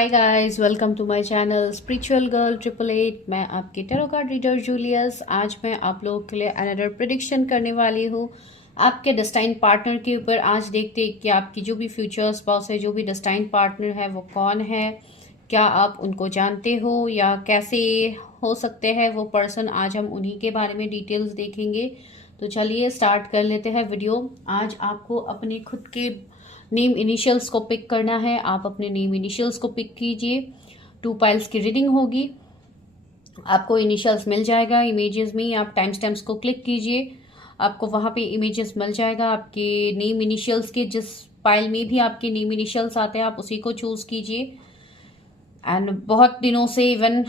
Hi guys, welcome to my channel spiritual girl 888। मैं आपकी tarot card reader Julius. आज मैं आप लोगों के लिए अनदर प्रेडिक्शन करने वाली हूँ आपके डेस्टाइन पार्टनर के ऊपर। आज देखते हैं कि आपकी जो भी फ्यूचर स्पाउस है, जो भी डेस्टाइन पार्टनर है, वो कौन है, क्या आप उनको जानते हो या कैसे हो सकते हैं वो पर्सन। आज हम उन्हीं के बारे में डिटेल्स देखेंगे। तो चलिए स्टार्ट कर लेते हैं वीडियो। आज आपको अपने खुद के नेम इनिशियल्स को पिक करना है। आप अपने नेम इनिशियल्स को पिक कीजिए। 2 पाइल्स की रीडिंग होगी। आपको इनिशियल्स मिल जाएगा इमेजेस में। आप टाइम स्टैम्प्स को क्लिक कीजिए, आपको वहाँ पे इमेजेस मिल जाएगा आपके नेम इनिशियल्स के। जिस पाइल में भी आपके नेम इनिशियल्स आते हैं आप उसी को चूज़ कीजिए। एंड बहुत दिनों से इवन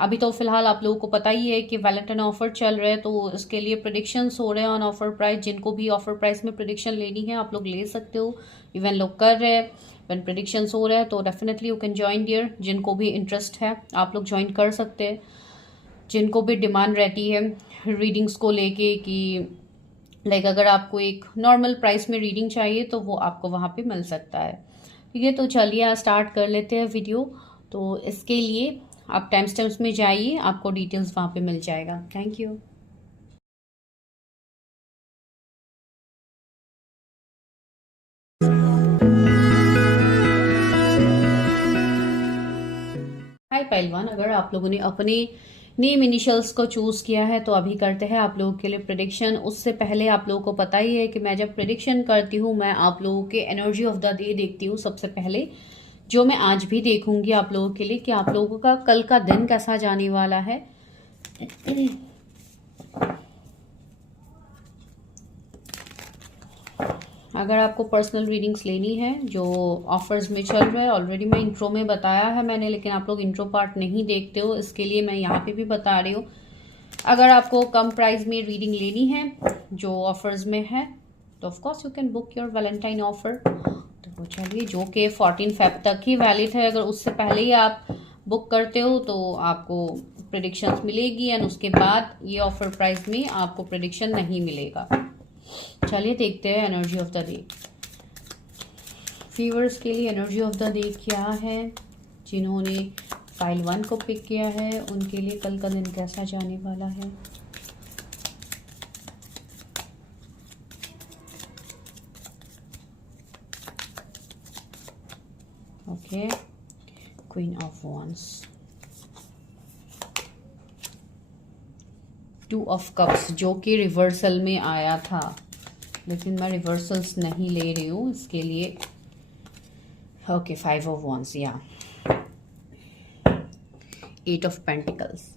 अभी तो फिलहाल आप लोगों को पता ही है कि वैलेंटाइन ऑफर चल रहे हैं, तो इसके लिए प्रेडिक्शंस हो रहे हैं ऑन ऑफर प्राइस। जिनको भी ऑफर प्राइस में प्रेडिक्शन लेनी है आप लोग ले सकते हो। इवन लोग कर रहे हैं वन प्रेडिक्शंस हो रहे हैं, तो definitely you can join dear. जिनको भी इंटरेस्ट है आप लोग ज्वाइन कर सकते हैं। जिनको भी डिमांड रहती है रीडिंग्स को लेके कि लाइक अगर आपको एक नॉर्मल प्राइस में रीडिंग चाहिए तो वो आपको वहाँ पे मिल सकता है। ठीक है, तो चलिए स्टार्ट कर लेते हैं वीडियो। तो इसके लिए आप टाइम स्टैम्प्स में जाइए, आपको डिटेल्स वहाँ पे मिल जाएगा। Thank you. हाय पहलवान, अगर आप लोगों ने अपने नेम इनिशियल्स को चूज किया है तो अभी करते हैं आप लोगों के लिए प्रेडिक्शन। उससे पहले आप लोगों को पता ही है कि मैं जब प्रेडिक्शन करती हूँ मैं आप लोगों के एनर्जी ऑफ द डे देखती हूँ सबसे पहले, जो मैं आज भी देखूंगी आप लोगों के लिए कि आप लोगों का कल का दिन कैसा जाने वाला है। अगर आपको पर्सनल रीडिंग्स लेनी है जो ऑफर्स में चल रहा है, ऑलरेडी मैं इंट्रो में बताया है मैंने, लेकिन आप लोग इंट्रो पार्ट नहीं देखते हो, इसके लिए मैं यहाँ पे भी बता रही हूँ। अगर आपको कम प्राइस में रीडिंग लेनी है जो ऑफर्स में है तो of course you can book your Valentine offer. तो चलिए, जो कि 14 फेब तक ही वैलिड है। अगर उससे पहले ही आप बुक करते हो तो आपको प्रेडिक्शंस मिलेगी एंड उसके बाद ये ऑफर प्राइस में आपको प्रेडिक्शन नहीं मिलेगा। चलिए देखते हैं energy of the day. Fevers के लिए एनर्जी ऑफ द डे क्या है। जिन्होंने फाइल 1 को पिक किया है उनके लिए कल का दिन कैसा जाने वाला है। Okay, queen of wands, 2 of cups जो कि रिवर्सल में आया था, लेकिन मैं रिवर्सल्स नहीं ले रही हूँ इसके लिए। ओके, 5 ऑफ वॉन्ड्स या 8 ऑफ पेंटिकल्स।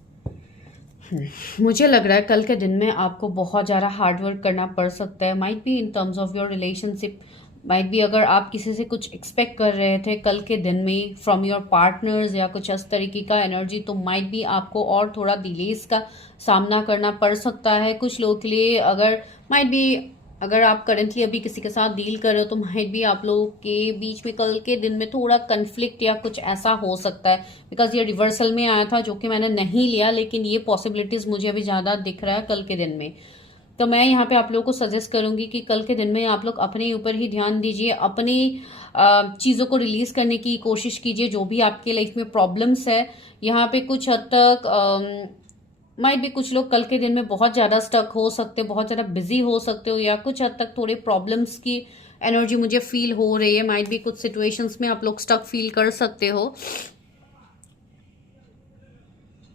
मुझे लग रहा है कल के दिन में आपको बहुत ज़्यादा हार्डवर्क करना पड़ सकता है। Might be in terms of your relationship, might be अगर आप किसी से कुछ एक्सपेक्ट कर रहे थे कल के दिन में फ्रॉम योर पार्टनर्स या कुछ इस तरीके का एनर्जी, तो माइट बी आपको और थोड़ा डिलेस का सामना करना पड़ सकता है कुछ लोगों के लिए। अगर माइट बी अगर आप करेंटली अभी किसी के साथ डील कर रहे हो तो माइट भी आप लोगों के बीच में कल के दिन में थोड़ा कन्फ्लिक्ट या कुछ ऐसा हो सकता है। बिकॉज ये रिवर्सल में आया था जो कि मैंने नहीं लिया, लेकिन ये पॉसिबिलिटीज मुझे अभी ज़्यादा दिख रहा है कल के दिन में। तो मैं यहाँ पे आप लोगों को सजेस्ट करूंगी कि कल के दिन में आप लोग अपने ऊपर ही ध्यान दीजिए, अपनी चीज़ों को रिलीज करने की कोशिश कीजिए। जो भी आपके लाइफ में प्रॉब्लम्स है यहाँ पे कुछ हद तक माइट भी कुछ लोग कल के दिन में बहुत ज़्यादा स्टक हो सकते हो, बहुत ज़्यादा बिजी हो सकते हो, या कुछ हद तक थोड़े प्रॉब्लम्स की एनर्जी मुझे फील हो रही है। माइट भी कुछ सिचुएशंस में आप लोग स्टक फील कर सकते हो।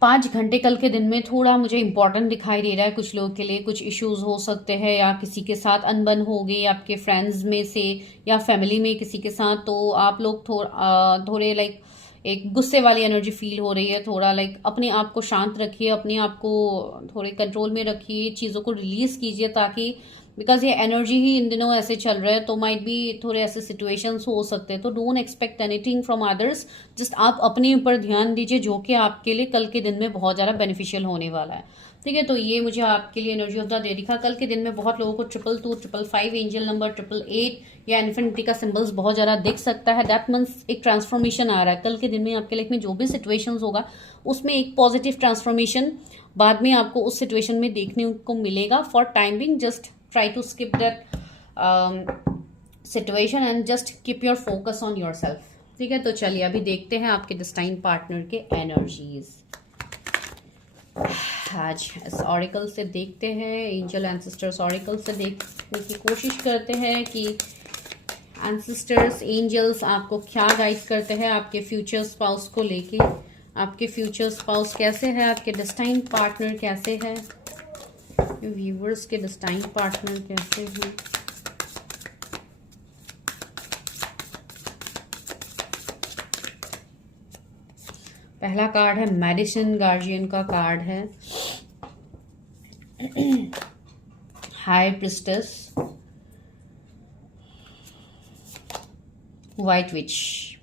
5 घंटे कल के दिन में थोड़ा मुझे इंपॉर्टेंट दिखाई दे रहा है कुछ लोगों के लिए। कुछ इश्यूज हो सकते हैं या किसी के साथ अनबन हो गई आपके फ्रेंड्स में से या फैमिली में किसी के साथ, तो आप लोग थोड़े लाइक एक गुस्से वाली एनर्जी फील हो रही है। थोड़ा लाइक अपने आप को शांत रखिए, अपने आप को थोड़े कंट्रोल में रखिए, चीज़ों को रिलीज कीजिए, ताकि बिकॉज ये एनर्जी ही इन दिनों ऐसे चल रहा है तो माइट भी थोड़े ऐसे सिचुएशंस हो सकते हैं। तो don't expect anything from others, just आप अपने ऊपर ध्यान दीजिए जो कि आपके लिए कल के दिन में बहुत ज़्यादा बेनिफिशियल होने वाला है। ठीक है, तो ये मुझे आपके लिए एनर्जी ऑफ द डे दिखा। कल के दिन में बहुत लोगों को 222, 555, एंजल नंबर 888 या इन्फिनिटी का सिंबल्स बहुत ज़्यादा दिख सकता है। दैट मीन्स एक ट्रांसफॉर्मेशन आ रहा है कल के दिन में आपके लाइफ में। जो भी सिचुएशंस होगा उसमें एक पॉजिटिव ट्रांसफॉर्मेशन बाद में आपको उस सिचुएशन में देखने को मिलेगा। For time being just try to skip that situation and just keep your focus on yourself. ठीक है, तो चलिए अभी देखते हैं आपके डेस्टाइन पार्टनर के एनर्जीज। आज इस ऑरिकल से देखते हैं, एंजल एंसेस्टर्स ऑरिकल से देखने की कोशिश करते हैं कि एंसेस्टर्स एंजल्स आपको क्या गाइड करते हैं आपके फ्यूचर स्पाउस को लेके। आपके फ्यूचर स्पाउस कैसे है, आपके डेस्टाइन पार्टनर कैसे है, व्यूवर्स के डेस्टाइन पार्टनर कैसे हैं। पहला कार्ड है मेडिसिन गार्जियन का कार्ड है, हाई प्रिस्टेस, व्हाइट विच।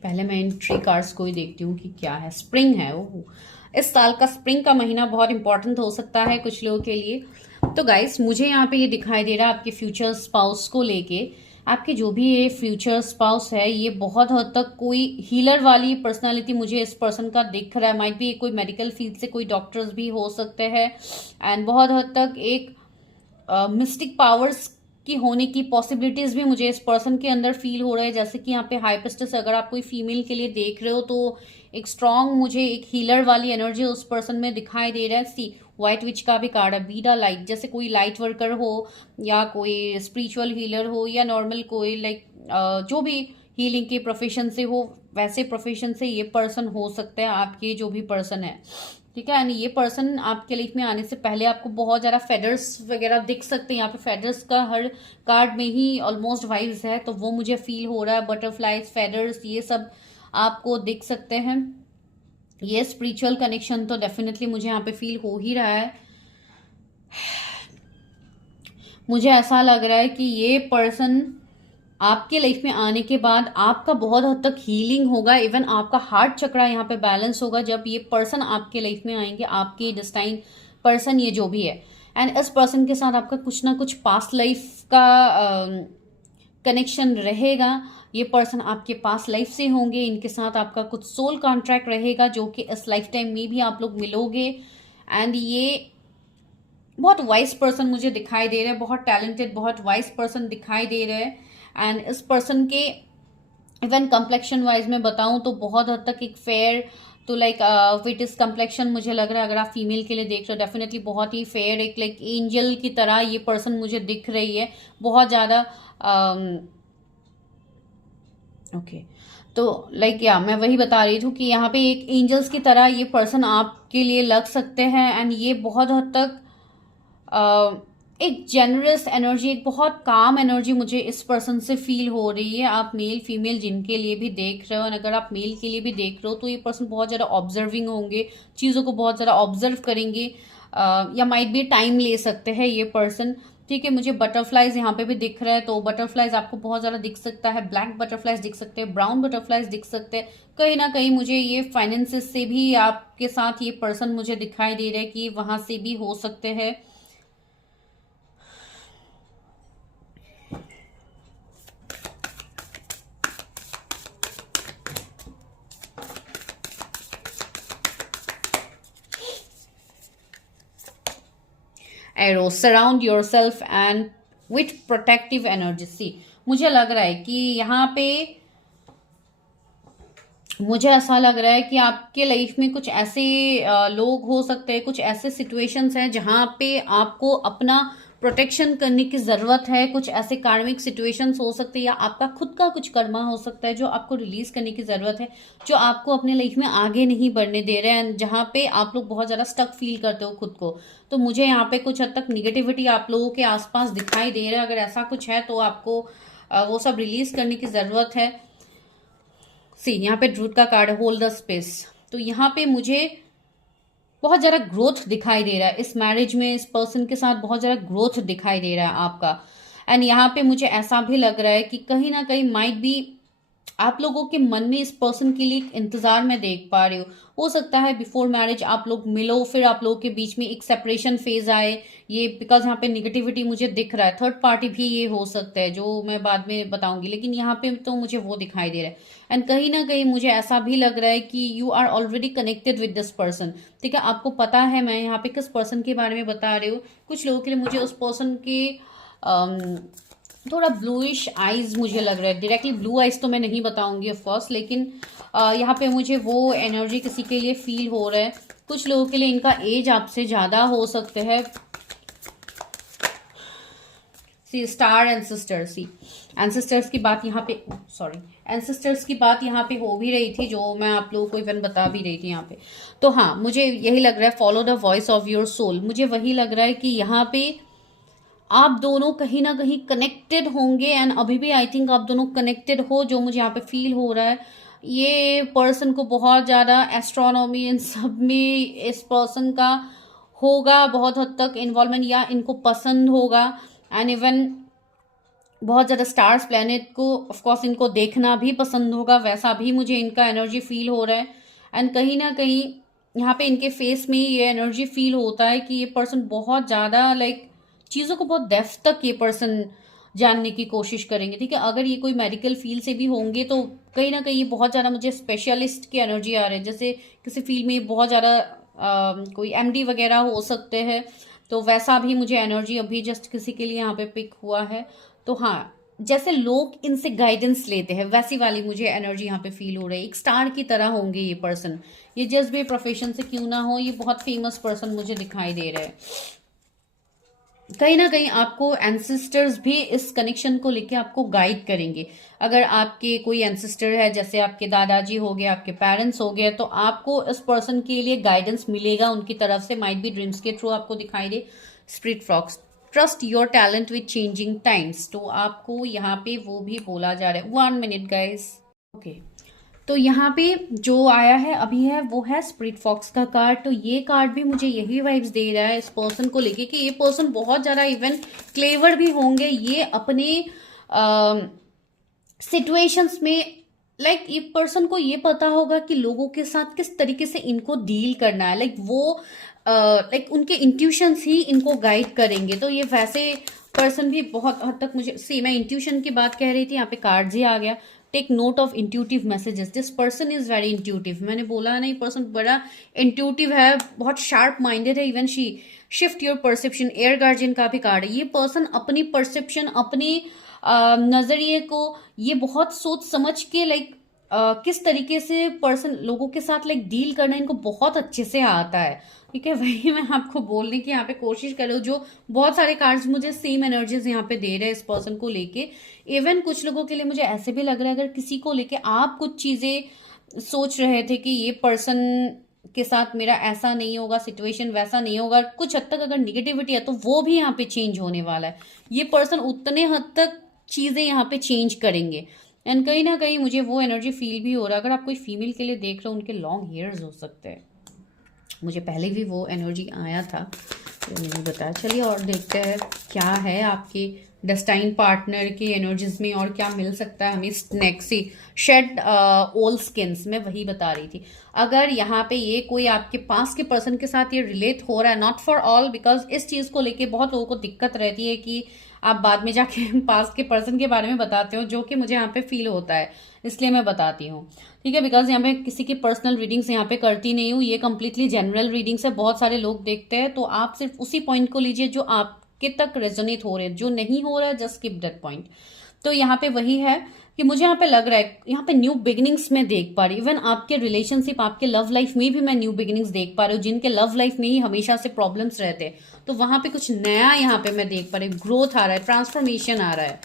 पहले मैं इन 3 कार्ड्स को ही देखती हूँ कि क्या है। स्प्रिंग है, वो इस साल का स्प्रिंग का महीना बहुत इंपॉर्टेंट हो सकता है कुछ लोगों के लिए। तो गाइस मुझे यहाँ पे ये दिखाई दे रहा है आपके फ्यूचर स्पाउस को लेके, आपके जो भी ये फ्यूचर स्पाउस है ये बहुत हद तक कोई हीलर वाली पर्सनालिटी मुझे इस पर्सन का दिख रहा है। माइट भी कोई मेडिकल फील्ड से कोई डॉक्टर्स भी हो सकते हैं, एंड बहुत हद तक एक मिस्टिक पावर्स की होने की पॉसिबिलिटीज भी मुझे इस पर्सन के अंदर फील हो रहा है। जैसे कि यहाँ पे हाई प्रिस्टेस अगर आप कोई फीमेल के लिए देख रहे हो तो एक स्ट्रांग मुझे एक हीलर वाली एनर्जी उस पर्सन में दिखाई दे रहा है। सी व्हाइट विच का भी कार्ड है, बीडा लाइट, जैसे कोई लाइट वर्कर हो या कोई स्पिरिचुअल हीलर हो या नॉर्मल कोई लाइक जो भी हीलिंग के प्रोफेशन से हो, वैसे प्रोफेशन से ये पर्सन हो सकता है आपके जो भी पर्सन है। ठीक है, यानी ये पर्सन आपके लाइफ में आने से पहले आपको बहुत ज़्यादा फेदर्स वगैरह दिख सकते हैं। यहाँ पे फेदर्स का हर कार्ड में ही ऑलमोस्ट वाइब्स है, तो वो मुझे फील हो रहा है। बटरफ्लाइज, फेदर्स, ये सब आपको दिख सकते हैं। ये स्पिरिचुअल कनेक्शन तो डेफिनेटली मुझे यहाँ पे फील हो ही रहा है। मुझे ऐसा लग रहा है कि ये पर्सन आपके लाइफ में आने के बाद आपका बहुत हद तक हीलिंग होगा, इवन आपका हार्ट चक्रा यहाँ पे बैलेंस होगा जब ये पर्सन आपके लाइफ में आएंगे, आपके डेस्टाइन पर्सन ये जो भी है। एंड इस पर्सन के साथ आपका कुछ ना कुछ पास्ट लाइफ का कनेक्शन रहेगा। ये पर्सन आपके पास लाइफ से होंगे, इनके साथ आपका कुछ सोल कॉन्ट्रैक्ट रहेगा जो कि इस लाइफ टाइम में भी आप लोग मिलोगे। एंड ये बहुत वाइज पर्सन मुझे दिखाई दे रहा है, बहुत टैलेंटेड, बहुत वाइज पर्सन दिखाई दे रहा है। एंड इस पर्सन के इवन कम्प्लेक्शन वाइज में बताऊं तो बहुत हद तक एक फेयर, तो लाइक विट इज कम्प्लेक्शन मुझे लग रहा है, अगर आप फीमेल के लिए देख रहे हो डेफिनेटली बहुत ही फेयर, एक लाइक एंजल की तरह ये पर्सन मुझे दिख रही है, बहुत ज़्यादा ओके। तो लाइक या मैं वही बता रही थी कि यहाँ पे एक एंजल्स की तरह ये पर्सन आपके लिए लग सकते हैं। एंड ये बहुत हद तक एक जेनरस एनर्जी, एक बहुत काम एनर्जी मुझे इस पर्सन से फील हो रही है। आप मेल फीमेल जिनके लिए भी देख रहे हो, और अगर आप मेल के लिए भी देख रहे हो तो ये पर्सन बहुत ज़्यादा ऑब्जर्विंग होंगे, चीज़ों को बहुत ज़्यादा ऑब्जर्व करेंगे, या माइट भी टाइम ले सकते हैं ये पर्सन। ठीक है, मुझे बटरफ्लाइज यहाँ पे भी दिख रहा है, तो बटरफ्लाइज आपको बहुत ज़्यादा दिख सकता है, ब्लैक बटरफ्लाइज दिख सकते हैं, ब्राउन बटरफ्लाइज दिख सकते हैं। कहीं ना कहीं मुझे ये फाइनेंसेस से भी आपके साथ ये पर्सन मुझे दिखाई दे रहा है कि वहाँ से भी हो सकते हैं। Arrow surround yourself and with protective energy. See मुझे लग रहा है कि यहाँ पे मुझे ऐसा लग रहा है कि आपके लाइफ में कुछ ऐसे लोग हो सकते हैं, कुछ ऐसे सिचुएशंस हैं जहाँ पे आपको अपना प्रोटेक्शन करने की ज़रूरत है। कुछ ऐसे कार्मिक सिचुएशंस हो सकते हैं, या आपका खुद का कुछ कर्मा हो सकता है जो आपको रिलीज करने की ज़रूरत है, जो आपको अपने लाइफ में आगे नहीं बढ़ने दे रहे हैं, जहाँ पे आप लोग बहुत ज़्यादा स्टक फील करते हो खुद को। तो मुझे यहाँ पे कुछ हद तक निगेटिविटी आप लोगों के आसपास दिखाई दे रहा है। अगर ऐसा कुछ है तो आपको वो सब रिलीज करने की ज़रूरत है। सी यहाँ पे ड्रूट का कार्ड है, होल्ड द स्पेस। तो यहाँ पे मुझे बहुत ज़्यादा ग्रोथ दिखाई दे रहा है इस मैरिज में, इस पर्सन के साथ बहुत ज़्यादा ग्रोथ दिखाई दे रहा है आपका। एंड यहाँ पे मुझे ऐसा भी लग रहा है कि कहीं ना कहीं माइट भी आप लोगों के मन में इस पर्सन के लिए एक इंतजार में देख पा रहे हो सकता है बिफोर मैरिज आप लोग मिलो, फिर आप लोगों के बीच में एक सेपरेशन फेज आए। ये बिकॉज यहाँ पे निगेटिविटी मुझे दिख रहा है, थर्ड पार्टी भी ये हो सकता है जो मैं बाद में बताऊंगी, लेकिन यहाँ पे तो मुझे वो दिखाई दे रहा है। एंड कहीं ना कहीं मुझे ऐसा भी लग रहा है कि you are already connected with this person. ठीक है, आपको पता है मैं यहाँ पे किस पर्सन के बारे में बता रही हूँ। कुछ लोगों के लिए मुझे उस पर्सन के थोड़ा ब्लूइश आईज मुझे लग रहा है। डायरेक्टली ब्लू आईज तो मैं नहीं बताऊंगी ऑफ कोर्स, लेकिन यहाँ पे मुझे वो एनर्जी किसी के लिए फील हो रहा है। कुछ लोगों के लिए इनका एज आपसे ज़्यादा हो सकते हैं। सी स्टार एंसेस्टर, सी एंसेस्टर्स की बात यहाँ पे, सॉरी, एंसेस्टर्स की बात यहाँ पे हो भी रही थी, जो मैं आप लोगों को इवन बता भी रही थी यहाँ पे। तो हाँ, मुझे यही लग रहा है, follow the voice of your soul. मुझे वही लग रहा है कि यहाँ पे आप दोनों कहीं ना कहीं कनेक्टेड होंगे, एंड अभी भी आई थिंक आप दोनों कनेक्टेड हो, जो मुझे यहाँ पे फील हो रहा है। ये पर्सन को बहुत ज़्यादा एस्ट्रोनॉमी इन सब में इस पर्सन का होगा बहुत हद तक इन्वॉल्वमेंट, या इनको पसंद होगा। एंड इवन बहुत ज़्यादा स्टार्स प्लैनेट को ऑफकोर्स इनको देखना भी पसंद होगा, वैसा भी मुझे इनका एनर्जी फील हो रहा है। एंड कहीं ना कहीं यहाँ पे इनके फेस में ये एनर्जी फील होता है कि ये पर्सन बहुत ज़्यादा लाइक चीज़ों को बहुत डेप्थ तक ये पर्सन जानने की कोशिश करेंगे, ठीक है। अगर ये कोई मेडिकल फील्ड से भी होंगे तो कहीं ना कहीं बहुत ज़्यादा मुझे स्पेशलिस्ट की एनर्जी आ रही है, जैसे किसी फील्ड में बहुत ज़्यादा कोई एमडी वगैरह हो सकते हैं, तो वैसा भी मुझे एनर्जी अभी जस्ट किसी के लिए यहाँ पे पिक हुआ है। तो हाँ, जैसे लोग इनसे गाइडेंस लेते हैं वैसी वाली मुझे एनर्जी यहाँ पे फील हो रही है। एक स्टार की तरह होंगे ये पर्सन, ये जिस भी प्रोफेशन से क्यों ना हो, ये बहुत फेमस पर्सन मुझे दिखाई दे रहा है। कहीं ना कहीं आपको एंसेस्टर्स भी इस कनेक्शन को लेके आपको गाइड करेंगे। अगर आपके कोई एंसेस्टर है, जैसे आपके दादाजी हो गए, आपके पेरेंट्स हो गए, तो आपको इस पर्सन के लिए गाइडेंस मिलेगा उनकी तरफ से, माइट बी ड्रीम्स के थ्रू आपको दिखाई दे। Spirit frogs, trust your talent with changing times, तो आपको यहाँ पे वो भी बोला जा रहा है। 1 मिनट गाइस, ओके। तो यहाँ पे जो आया है अभी है वो है स्प्रिट फॉक्स का कार्ड। तो ये कार्ड भी मुझे यही वाइब्स दे रहा है इस पर्सन को लेके कि ये पर्सन बहुत ज़्यादा इवन क्लेवर भी होंगे। ये अपने सिचुएशंस में लाइक ये पर्सन को ये पता होगा कि लोगों के साथ किस तरीके से इनको डील करना है। लाइक वो लाइक उनके इंट्यूशंस ही इनको गाइड करेंगे। तो ये वैसे पर्सन भी बहुत हद तक मुझे मैं इंट्यूशन की बात कह रही थी, यहाँ पे कार्ड ही आ गया। Take note of intuitive messages, this person is very intuitive. मैंने बोला नहीं, पर्सन बड़ा इंट्यूटिव है, बहुत शार्प माइंडेड है। Even she shift your perception, air guardian का भी कार्ड है। ये पर्सन अपनी परसेप्शन, अपने नजरिए को ये बहुत सोच समझ के लाइक किस तरीके से पर्सन लोगों के साथ लाइक डील करना इनको बहुत अच्छे से आता है, ठीक है। वही मैं आपको बोलने की यहाँ पे कोशिश कर रही हूँ। जो बहुत सारे कार्ड्स मुझे सेम एनर्जीज यहाँ पे दे रहे हैं इस पर्सन को लेके। इवन कुछ लोगों के लिए मुझे ऐसे भी लग रहा है, अगर किसी को लेके आप कुछ चीजें सोच रहे थे कि ये पर्सन के साथ मेरा ऐसा नहीं होगा, सिचुएशन वैसा नहीं होगा, कुछ हद तक अगर निगेटिविटी है तो वो भी यहाँ पे चेंज होने वाला है। ये पर्सन उतने हद तक चीजें यहाँ पे चेंज करेंगे। एंड कहीं ना कहीं मुझे वो एनर्जी फील भी हो रहा है। अगर आप कोई फीमेल के लिए देख रहे हो, उनके लॉन्ग हेयर्स हो सकते हैं। मुझे पहले भी वो एनर्जी आया था, तो मैंने बताया। चलिए और देखते हैं क्या है आपके डेस्टाइन पार्टनर की एनर्जीज में और क्या मिल सकता है हमें। नेक्स्ट सी शेड ओल्ड स्किन्स, मैं वही बता रही थी। अगर यहाँ पे ये कोई आपके पास के पर्सन के साथ ये रिलेट हो रहा है, नॉट फॉर ऑल, बिकॉज इस चीज को लेके बहुत लोगों को दिक्कत रहती है कि आप बाद में जाके पास के पर्सन के बारे में बताते हो, जो कि मुझे यहाँ पे फील होता है, इसलिए मैं बताती हूँ, ठीक है। बिकॉज यहाँ पे किसी की पर्सनल रीडिंग्स यहाँ पे करती नहीं हूँ, ये कंप्लीटली जनरल रीडिंग्स है। बहुत सारे लोग देखते हैं, तो आप सिर्फ उसी पॉइंट को लीजिए जो आपके तक रेजोनेट हो रहे हैं। जो नहीं हो रहा है जस्ट स्किप दैट पॉइंट। तो यहाँ पे वही है कि मुझे यहाँ पे लग रहा है, यहाँ पे न्यू बिगिनिंग्स में देख पा रही हूँ। इवन आपके रिलेशनशिप, आपके लव लाइफ में भी मैं न्यू बिगिनिंग्स देख पा रही हूँ। जिनके लव लाइफ में ही हमेशा से प्रॉब्लम्स रहते हैं, तो वहां पे कुछ नया यहाँ पे मैं देख पा रही हूँ। ग्रोथ आ रहा है, ट्रांसफॉर्मेशन आ रहा है,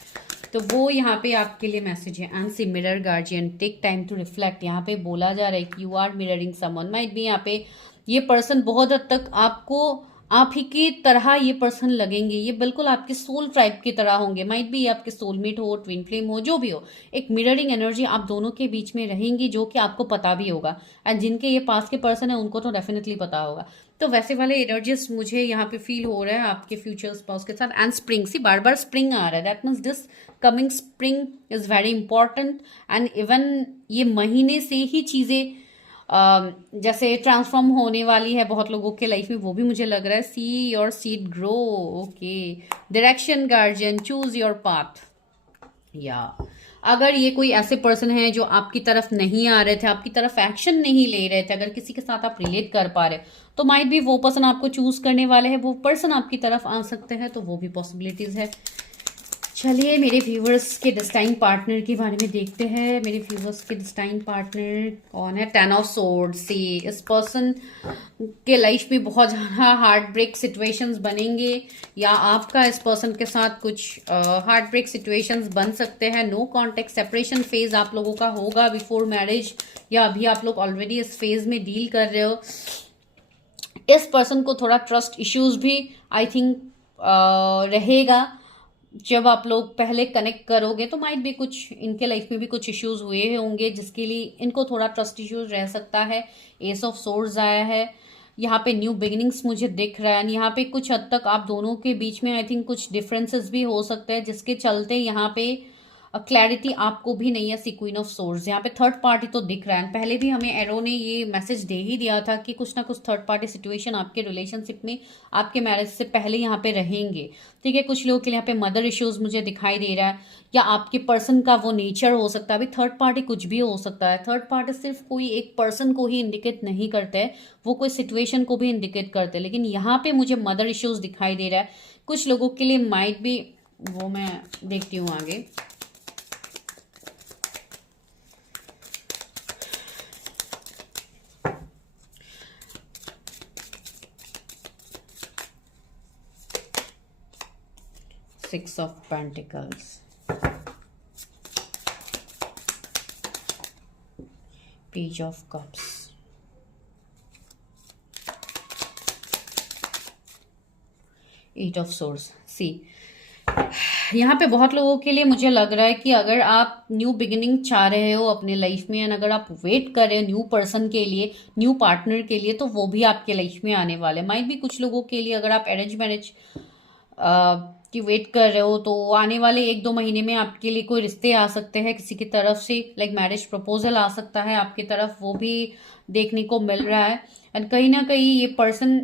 तो वो यहाँ पे आपके लिए मैसेज है। And see mirror guardian, take time to reflect. यहाँ पे बोला जा रहा है कि you are mirroring someone. Might भी यहाँ पे ये पर्सन बहुत हद तक आपको आप ही की तरह ये पर्सन लगेंगे। ये बिल्कुल आपके सोल ट्राइब की तरह होंगे। माइट भी आपके सोलमेट हो, ट्विन फ्लेम हो, जो भी हो, एक मिररिंग एनर्जी आप दोनों के बीच में रहेंगी, जो कि आपको पता भी होगा। एंड जिनके ये पास के पर्सन है उनको तो डेफिनेटली पता होगा। तो वैसे वाले एनर्जीज मुझे यहाँ पे फील हो रहा है आपके फ्यूचर स्पाउस के साथ। एंड स्प्रिंग, सी बार बार स्प्रिंग आ रहा है, that means this coming spring is very important. And even ये महीने से ही चीजें जैसे ट्रांसफॉर्म होने वाली है बहुत लोगों के लाइफ में, वो भी मुझे लग रहा है। See your seed grow, okay. Direction guardian, choose your path. या अगर ये कोई ऐसे पर्सन है जो आपकी तरफ नहीं आ रहे थे, आपकी तरफ एक्शन नहीं ले रहे थे, अगर किसी के साथ आप रिलेट कर पा रहे, तो माइट भी वो पर्सन आपको चूज करने वाले हैं, वो पर्सन आपकी तरफ आ सकते हैं, तो वो भी पॉसिबिलिटीज है। चलिए मेरे व्यूवर्स के डेस्टाइन पार्टनर के बारे में देखते हैं। मेरे व्यूवर्स के डेस्टाइन पार्टनर कौन है? 10 ऑफ सोर्ड्स। सी इस पर्सन के लाइफ में बहुत ज़्यादा हार्ट ब्रेक सिचुएशंस बनेंगे, या आपका इस पर्सन के साथ कुछ हार्ट ब्रेक सिचुएशंस बन सकते हैं। नो कॉन्टेक्ट सेपरेशन फेज आप लोगों का होगा बिफोर मैरिज, या अभी आप लोग ऑलरेडी इस फेज में डील कर रहे हो। इस पर्सन को थोड़ा ट्रस्ट इश्यूज भी आई थिंक रहेगा। जब आप लोग पहले कनेक्ट करोगे तो माइट भी कुछ इनके लाइफ में भी कुछ इश्यूज हुए होंगे, जिसके लिए इनको थोड़ा ट्रस्ट इश्यूज रह सकता है। एस ऑफ सोर्ड्स आया है यहाँ पे, न्यू बिगिनिंग्स मुझे दिख रहा है। यहाँ पे कुछ हद तक आप दोनों के बीच में आई थिंक कुछ डिफरेंसेस भी हो सकते हैं, जिसके चलते यहाँ पे क्लैरिटी आपको भी नहीं है। सी क्वीन ऑफ सोर्ड्स, यहाँ पे थर्ड पार्टी तो दिख रहा है। पहले भी हमें एरो ने ये मैसेज दे ही दिया था कि कुछ ना कुछ थर्ड पार्टी सिचुएशन आपके रिलेशनशिप में आपके मैरिज से पहले यहाँ पे रहेंगे। ठीक है, कुछ लोगों के लिए यहाँ पे मदर इश्यूज मुझे दिखाई दे रहा है, या आपके पर्सन का वो नेचर हो सकता है। अभी थर्ड पार्टी कुछ भी हो सकता है। थर्ड पार्टी सिर्फ कोई एक पर्सन को ही इंडिकेट नहीं करते हैं, वो कोई सिचुएशन को भी इंडिकेट करते हैं। लेकिन यहाँ पे मुझे मदर इश्यूज दिखाई दे रहा है। कुछ लोगों के लिए माइट भी, वो मैं देखती हूँ आगे। Six of Pentacles, Page of Cups, Eight of Swords। सी यहाँ पे बहुत लोगों के लिए मुझे लग रहा है कि अगर आप न्यू बिगिनिंग चाह रहे हो अपने लाइफ में, एंड अगर आप वेट कर रहे हो न्यू पर्सन के लिए, न्यू पार्टनर के लिए, तो वो भी आपके लाइफ में आने वाले। माइट भी कुछ लोगों के लिए अगर आप अरेंज मैरिज कि वेट कर रहे हो, तो आने वाले 1-2 महीने में आपके लिए कोई रिश्ते आ सकते हैं किसी की तरफ से। लाइक मैरिज प्रपोजल आ सकता है आपकी तरफ, वो भी देखने को मिल रहा है। एंड कहीं ना कहीं ये पर्सन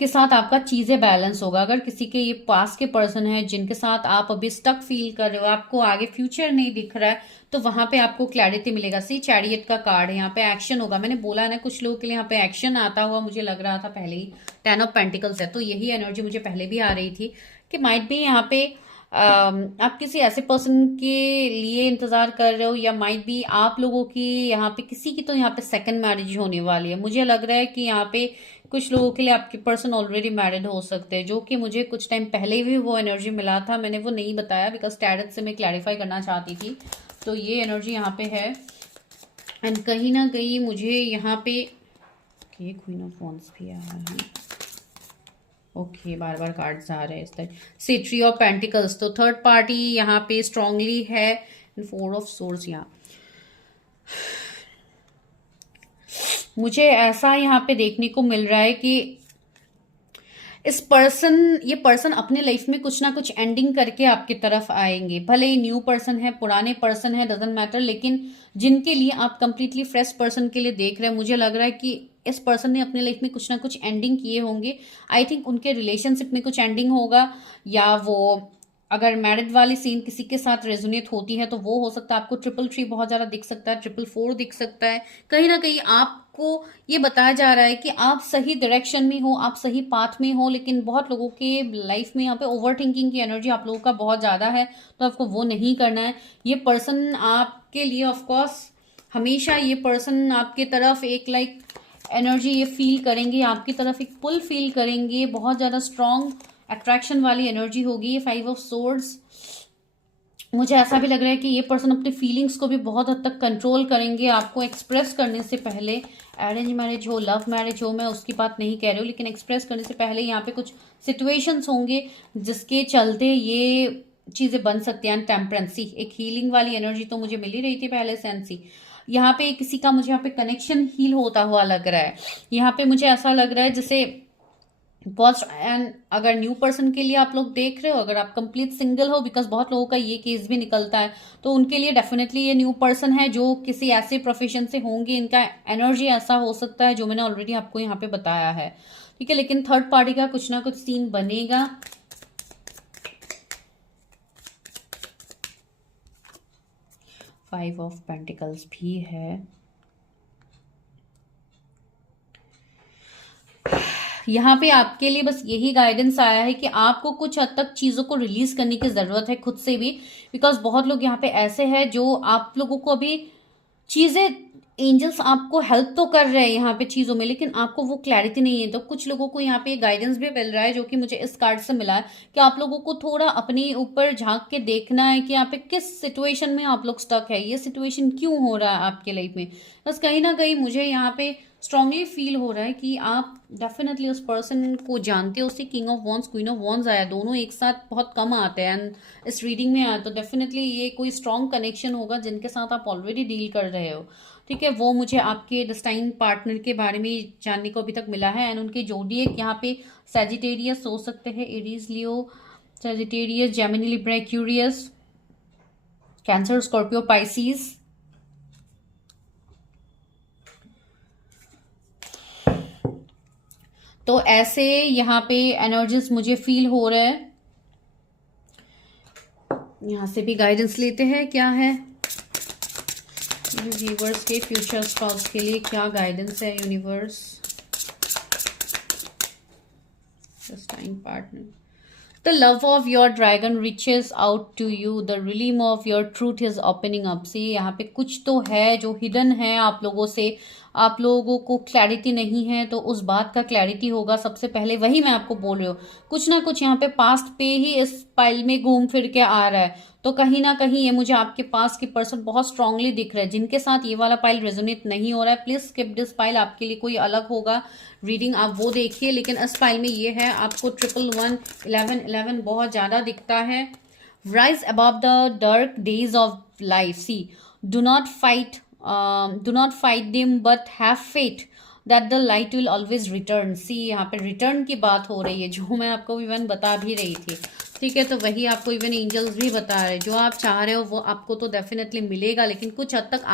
के साथ आपका चीजें बैलेंस होगा। अगर किसी के ये पास के पर्सन है जिनके साथ आप अभी स्टक फील कर रहे हो, आपको आगे फ्यूचर नहीं दिख रहा है, तो वहां पे आपको क्लैरिटी मिलेगा। सी चैरियट का कार्ड है, यहाँ पे एक्शन होगा। मैंने बोला ना कुछ लोगों के लिए यहाँ पे एक्शन आता हुआ मुझे लग रहा था पहले ही। 10 ऑफ पेंटिकल्स है, तो यही एनर्जी मुझे पहले भी आ रही थी कि माइट भी यहाँ पे आप किसी ऐसे पर्सन के लिए इंतजार कर रहे हो, या माइट भी आप लोगों की यहाँ पे किसी की तो यहाँ पे सेकंड मैरिज होने वाली है। मुझे लग रहा है कि यहाँ पे कुछ लोगों के लिए आपके पर्सन ऑलरेडी मैरिड हो सकते हैं, जो कि मुझे कुछ टाइम पहले भी वो एनर्जी मिला था। मैंने वो नहीं बताया बिकॉज टैरट से मैं क्लैरिफाई करना चाहती थी। तो ये एनर्जी यहाँ पे है। एंड कहीं ना कहीं मुझे यहाँ पे क्वीन ऑफ वॉन्ड्स भी आ रहा है। ओके, बार बार कार्ड्स आ रहे हैं इस तरह से। ट्री ऑफ पेंटिकल्स, तो थर्ड पार्टी यहाँ पे स्ट्रांगली है। 4 ऑफ सोर्ड्स, यहाँ मुझे ऐसा यहाँ पे देखने को मिल रहा है कि ये पर्सन अपने लाइफ में कुछ ना कुछ एंडिंग करके आपकी तरफ आएंगे। भले ही न्यू पर्सन है, पुराने पर्सन है, डजंट मैटर, लेकिन जिनके लिए आप कंप्लीटली फ्रेश पर्सन के लिए देख रहे हैं, मुझे लग रहा है कि इस पर्सन ने अपने लाइफ में कुछ ना कुछ एंडिंग किए होंगे। आई थिंक उनके रिलेशनशिप में कुछ एंडिंग होगा, या वो अगर मैरिड वाली सीन किसी के साथ रेजोनेट होती है तो वो हो सकता है। आपको 333 बहुत ज्यादा दिख सकता है, 444 दिख सकता है। कहीं ना कहीं आपको ये बताया जा रहा है कि आप सही डायरेक्शन में हो, आप सही पाथ में हो। लेकिन बहुत लोगों के लाइफ में यहाँ पे ओवर थिंकिंग की एनर्जी आप लोगों का बहुत ज्यादा है, तो आपको वो नहीं करना है। ये पर्सन आपके लिए ऑफकोर्स हमेशा, ये पर्सन आपके तरफ एक लाइक एनर्जी ये फील करेंगे, आपकी तरफ एक पुल फील करेंगे, बहुत ज्यादा स्ट्रॉन्ग अट्रैक्शन वाली एनर्जी होगी। ये 5 ऑफ सोर्ड्स, मुझे ऐसा भी लग रहा है कि ये पर्सन अपने फीलिंग्स को भी बहुत हद तक कंट्रोल करेंगे आपको एक्सप्रेस करने से पहले। अरेंज मैरिज हो, लव मैरिज हो, मैं उसकी बात नहीं कह रही हूँ, लेकिन एक्सप्रेस करने से पहले यहाँ पे कुछ सिचुएशंस होंगे जिसके चलते ये चीजें बन सकती हैं। टेम्परेंसी, एक हीलिंग वाली एनर्जी तो मुझे मिल ही रही थी पहले सेंसी। यहाँ पे किसी का मुझे यहाँ पे कनेक्शन हील होता हुआ लग रहा है। यहाँ पे मुझे ऐसा लग रहा है जैसे बहुत, एंड अगर न्यू पर्सन के लिए आप लोग देख रहे हो, अगर आप कंप्लीट सिंगल हो, बिकॉज बहुत लोगों का ये केस भी निकलता है, तो उनके लिए डेफिनेटली ये न्यू पर्सन है जो किसी ऐसे प्रोफेशन से होंगे। इनका एनर्जी ऐसा हो सकता है जो मैंने ऑलरेडी आपको यहाँ पे बताया है। ठीक है, लेकिन थर्ड पार्टी का कुछ ना कुछ सीन बनेगा। फाइव ऑफ पेंटिकल्स भी है। यहाँ पे आपके लिए बस यही गाइडेंस आया है कि आपको कुछ हद तक चीज़ों को रिलीज करने की ज़रूरत है खुद से भी, बिकॉज बहुत लोग यहाँ पे ऐसे हैं जो आप लोगों को अभी चीज़ें, एंजल्स आपको हेल्प तो कर रहे हैं यहाँ पे चीज़ों में, लेकिन आपको वो क्लैरिटी नहीं है। तो कुछ लोगों को यहाँ पे गाइडेंस भी मिल रहा है, जो कि मुझे इस कार्ड से मिला है, कि आप लोगों को थोड़ा अपने ऊपर झांक के देखना है कि यहाँ पे किस सिचुएशन में आप लोग स्टक है, ये सिचुएशन क्यों हो रहा है आपके लाइफ में। बस कहीं ना कहीं मुझे यहाँ पे स्ट्रांगली फील हो रहा है कि आप डेफिनेटली उस पर्सन को जानते हो। उससे king of wands, queen of wands आया, दोनों एक साथ बहुत कम आते हैं एंड इस रीडिंग में आया, तो डेफिनेटली ये कोई स्ट्रांग कनेक्शन होगा जिनके साथ आप ऑलरेडी डील कर रहे हो। ठीक है, वो मुझे आपके डेस्टाइन पार्टनर के बारे में जानने को अभी तक मिला है। एंड उनके जोडिएक यहाँ पे सैजिटेरियस हो सकते हैं, Aries, Leo, Sagittarius, Gemini, Libra, Aquarius, Cancer, Scorpio, Pisces. तो ऐसे यहाँ पे एनर्जीज मुझे फील हो रहा है। यहाँ से भी गाइडेंस लेते हैं क्या है यूनिवर्स के फ्यूचर स्पाउस के लिए, क्या गाइडेंस है universe. Destined partner, The love of your dragon reaches out to you. The realm of your truth is opening up. See, यहाँ पे कुछ तो है जो हिडन है आप लोगों से, आप लोगों को क्लैरिटी नहीं है, तो उस बात का क्लैरिटी होगा सबसे पहले। वही मैं आपको बोल रही हूँ, कुछ ना कुछ यहाँ पे पास्ट पे ही इस पाइल में घूम फिर के आ रहा है। तो कहीं ना कहीं ये मुझे आपके पास के पर्सन बहुत स्ट्रांगली दिख रहा है। जिनके साथ ये वाला पाइल रेजोनेट नहीं हो रहा है, प्लीज स्किप दिस पाइल, आपके लिए कोई अलग होगा रीडिंग, आप वो देखिए। लेकिन इस पाइल में ये है, आपको 111, 11 बहुत ज्यादा दिखता है। Rise above the dark days of life, see do not fight them but have faith that the light will always return. See, यहाँ पे रिटर्न की बात हो रही है, जो मैं आपको इवन बता भी रही थी। ठीक है, तो वही आपको इवन एंजल्स भी बता रहे हैं, जो आप चाह रहे हो वो आपको तो डेफिनेटली मिलेगा, लेकिन कुछ हद तक